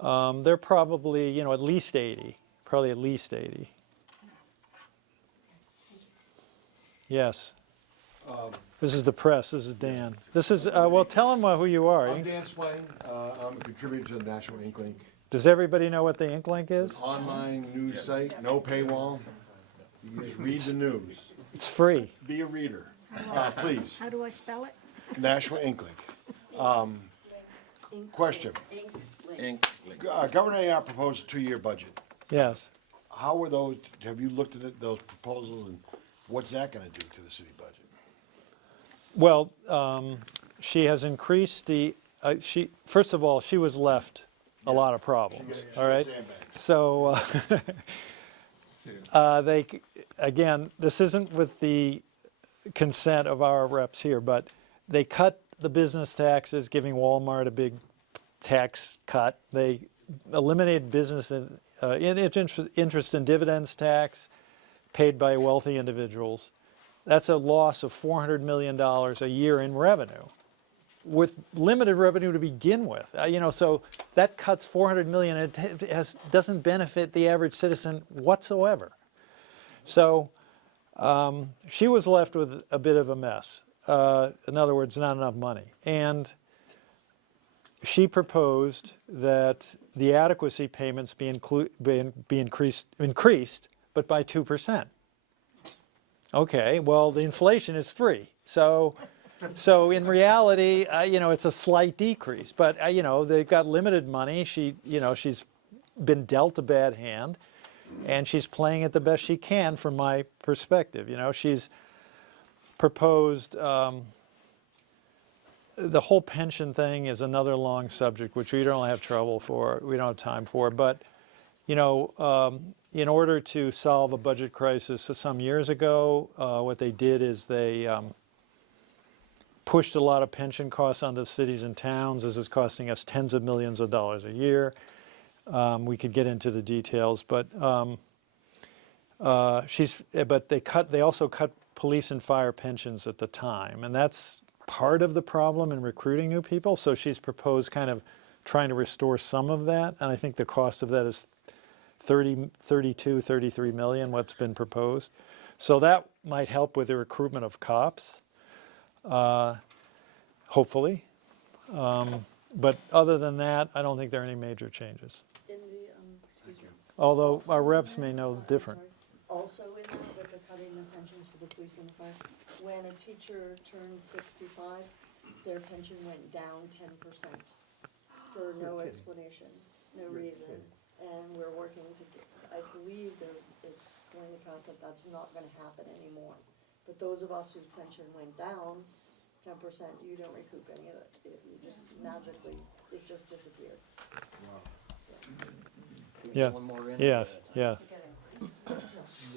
they're probably, at least 80, probably at least 80. Yes. This is the press. This is Dan. This is, well, tell them who you are. I'm Dan Swain. I'm a contributor to the National Ink Link. Does everybody know what the Ink Link is? Online news site, no paywall. You can just read the news. It's free. Be a reader. Please. How do I spell it? National Ink Link. Question. Governor Ayotte proposed a 2-year budget. Yes. How were those, have you looked at those proposals and what's that gonna do to the city budget? Well, she has increased first of all, she was left a lot of problems, all right? So, again, this isn't with the consent of our reps here, but they cut the business taxes, giving Walmart a big tax cut. They eliminated business interest and dividends tax paid by wealthy individuals. That's a loss of $400 million a year in revenue, with limited revenue to begin with. So that cuts $400 million. It doesn't benefit the average citizen whatsoever. So she was left with a bit of a mess. In other words, not enough money. And she proposed that the adequacy payments be increased, but by 2%. Okay, well, the inflation is 3%. So in reality, it's a slight decrease. But they've got limited money. She's been dealt a bad hand, and she's playing it the best she can from my perspective. She's proposed. The whole pension thing is another long subject, which we don't have we don't have time for. But, in order to solve a budget crisis some years ago, what they did is they pushed a lot of pension costs onto cities and towns. This is costing us tens of millions of dollars a year. We could get into the details, but they also cut police and fire pensions at the time, and that's part of the problem in recruiting new people. So she's proposed kind of trying to restore some of that, and I think the cost of that is 33 million, what's been proposed. So that might help with the recruitment of cops, hopefully. But other than that, I don't think there are any major changes. Although our reps may know different. Also in that, with the cutting the pensions for the police and the fire, when a teacher turned 65, their pension went down 10% for no explanation, no reason. And we're working to get, I believe it's going to cost that's not going to happen anymore. But those of us whose pension went down 10%, you don't recoup any of it. You just magically, it just disappeared. So. Yeah. Yes. Yeah.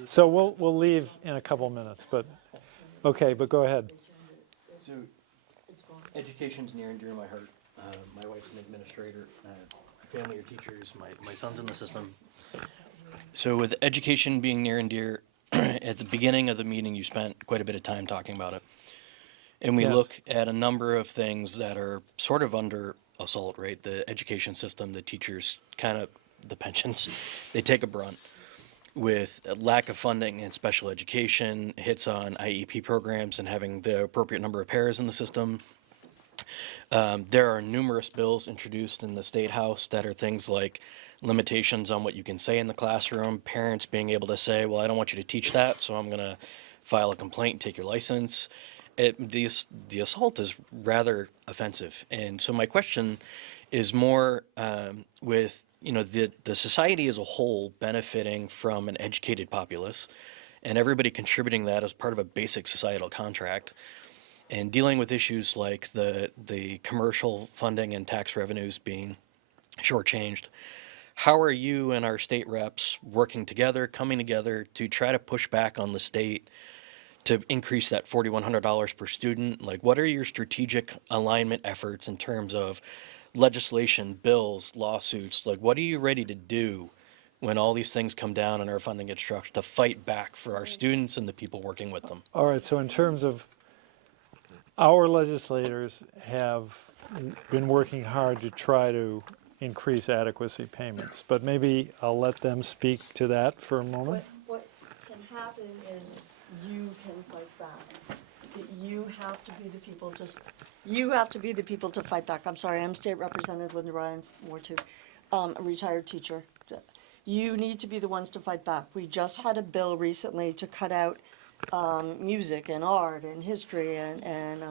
So we'll leave in a couple minutes, but okay. But go ahead. So, education's near and dear to my heart. My wife's an administrator. My family are teachers. My son's in the system. So, with education being near and dear, at the beginning of the meeting, you spent quite a bit of time talking about it. And we look at a number of things that are sort of under assault, right? The education system, the teachers, kind of the pensions, they take a brunt. With a lack of funding in special education, hits on IEP programs and having the appropriate number of pairs in the system. There are numerous bills introduced in the State House that are things like limitations on what you can say in the classroom, parents being able to say, well, I don't want you to teach that, so I'm going to file a complaint and take your license. The assault is rather offensive. And so my question is more with the society as a whole benefiting from an educated populace and everybody contributing that as part of a basic societal contract, and dealing with issues like the commercial funding and tax revenues being shortchanged. How are you and our state reps working together, coming together to try to push back on the state to increase that $4,100 per student? Like, what are your strategic alignment efforts in terms of legislation, bills, lawsuits? Like, what are you ready to do when all these things come down and our funding gets struck to fight back for our students and the people working with them? All right, so in terms of our legislators have been working hard to try to increase adequacy payments, but maybe I'll let them speak to that for a moment. What can happen is you can fight back. You have to be the people to fight back. I'm sorry, I'm State Representative Linda Ryan, Ward 2, a retired teacher. You need to be the ones to fight back. We just had a bill recently to cut out music and art and history and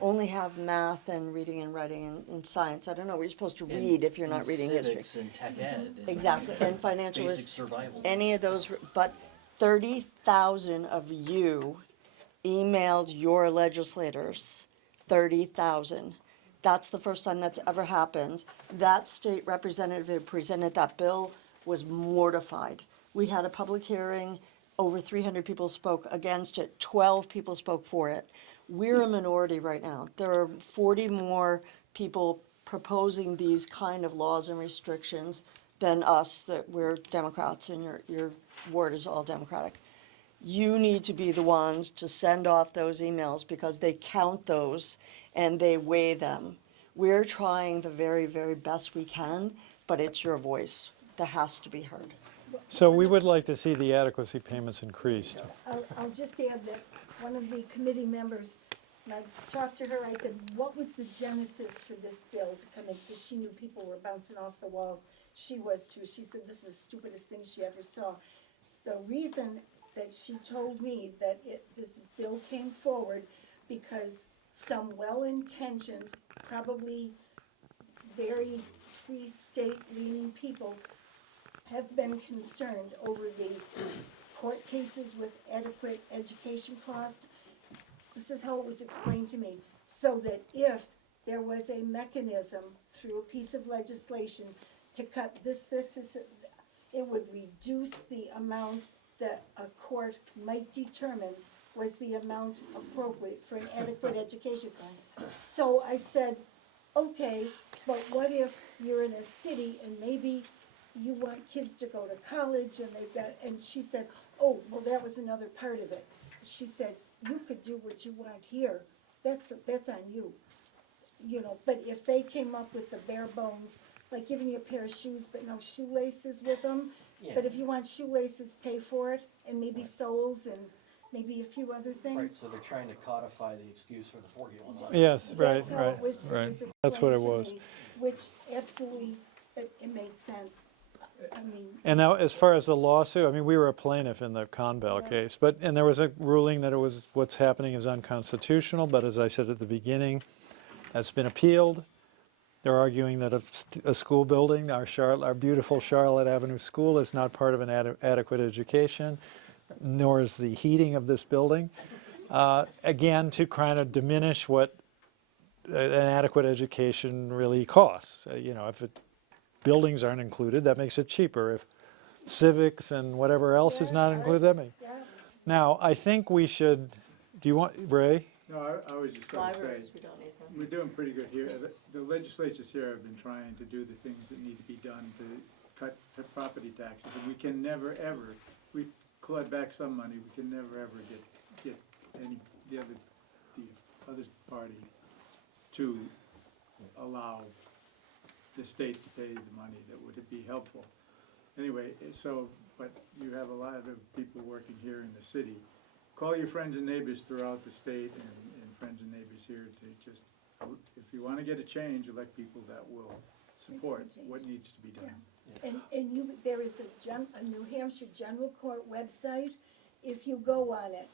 only have math and reading and writing and science. I don't know, you're supposed to read if you're not reading history. Civics and tech ed. And Exactly, and financial basic risk, survival. any of those, but 30,000 of you emailed your legislators, 30,000. That's the first time that's ever happened. That state representative who presented that bill was mortified. We had a public hearing, over 300 people spoke against it, 12 people spoke for it. We're a minority right now. There are 40 more people proposing these kind of laws and restrictions than us, that we're Democrats and your ward is all Democratic. You need to be the ones to send off those emails because they count those and they weigh them. We're trying the very, very best we can, but it's your voice that has to be heard. So we would like to see the adequacy payments increased. I'll just add that one of the committee members, and I talked to her, I said, what was the genesis for this bill to come in? Because she knew people were bouncing off the walls. She was too. She said this is the stupidest thing she ever saw. The reason that she told me that this bill came forward because some well-intentioned, probably very free state leaning people have been concerned over the court cases with adequate education cost. This is how it was explained to me. So that if there was a mechanism through a piece of legislation to cut this, it would reduce the amount that a court might determine was the amount appropriate for an adequate education. So I said, okay, but what if you're in a city and maybe you want kids to go to college and they've got, and she said, oh, well, that was another part of it. She said, you could do what you want here, that's on you. You know, but if they came up with the bare bones, like giving you a pair of shoes but no shoelaces with them, but if you want shoelaces, pay for it, and maybe soles and maybe a few other things. Right, so they're trying to codify the excuse for the 41 lessons. Yes, right, That's how right, it was right. explained That's what it to was. me, which absolutely, it made sense. I mean. And now, as far as the lawsuit, I mean, we were a plaintiff in the Conbell case, and there was a ruling that it was, what's happening is unconstitutional, but as I said at the beginning, that's been appealed. They're arguing that a school building, our beautiful Charlotte Avenue School, is not part of an adequate education, nor is the heating of this building. Again, to kind of diminish what an adequate education really costs. You know, if buildings aren't included, that makes it cheaper. If civics and whatever else is not included, that makes. Now, I think we should. Do you want Ray? No, I was just going to say, Libraries, we don't need them. we're doing pretty good here. The legislatures here have been trying to do the things that need to be done to cut property taxes, and we can never, ever, we've clawed back some money, we can never, ever get the other party to allow the state to pay the money that would be helpful. Anyway, so, but you have a lot of people working here in the city. Call your friends and neighbors throughout the state and friends and neighbors here to just, if you want to get a change, elect people that will support what needs to be done. And there is a New Hampshire General Court website, if you go on it,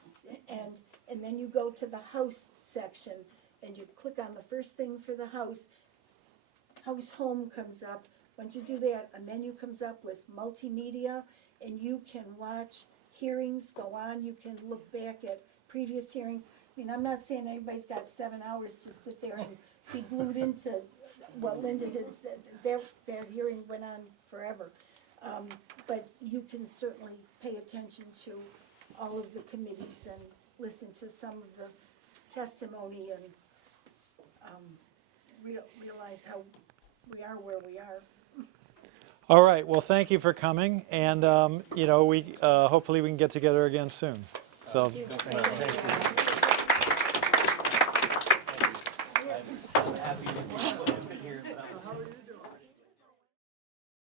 and then you go to the House section, and you click on the first thing for the House Home comes up. Once you do that, a menu comes up with multimedia, and you can watch hearings go on, you can look back at previous hearings. I mean, I'm not saying anybody's got 7 hours to sit there and be glued into what Linda had said, their hearing went on forever. But you can certainly pay attention to all of the committees and listen to some of the testimony and realize how we are where we are. All right. Well, thank you for coming, and you know, we hopefully we can get together again soon. So. Thank you.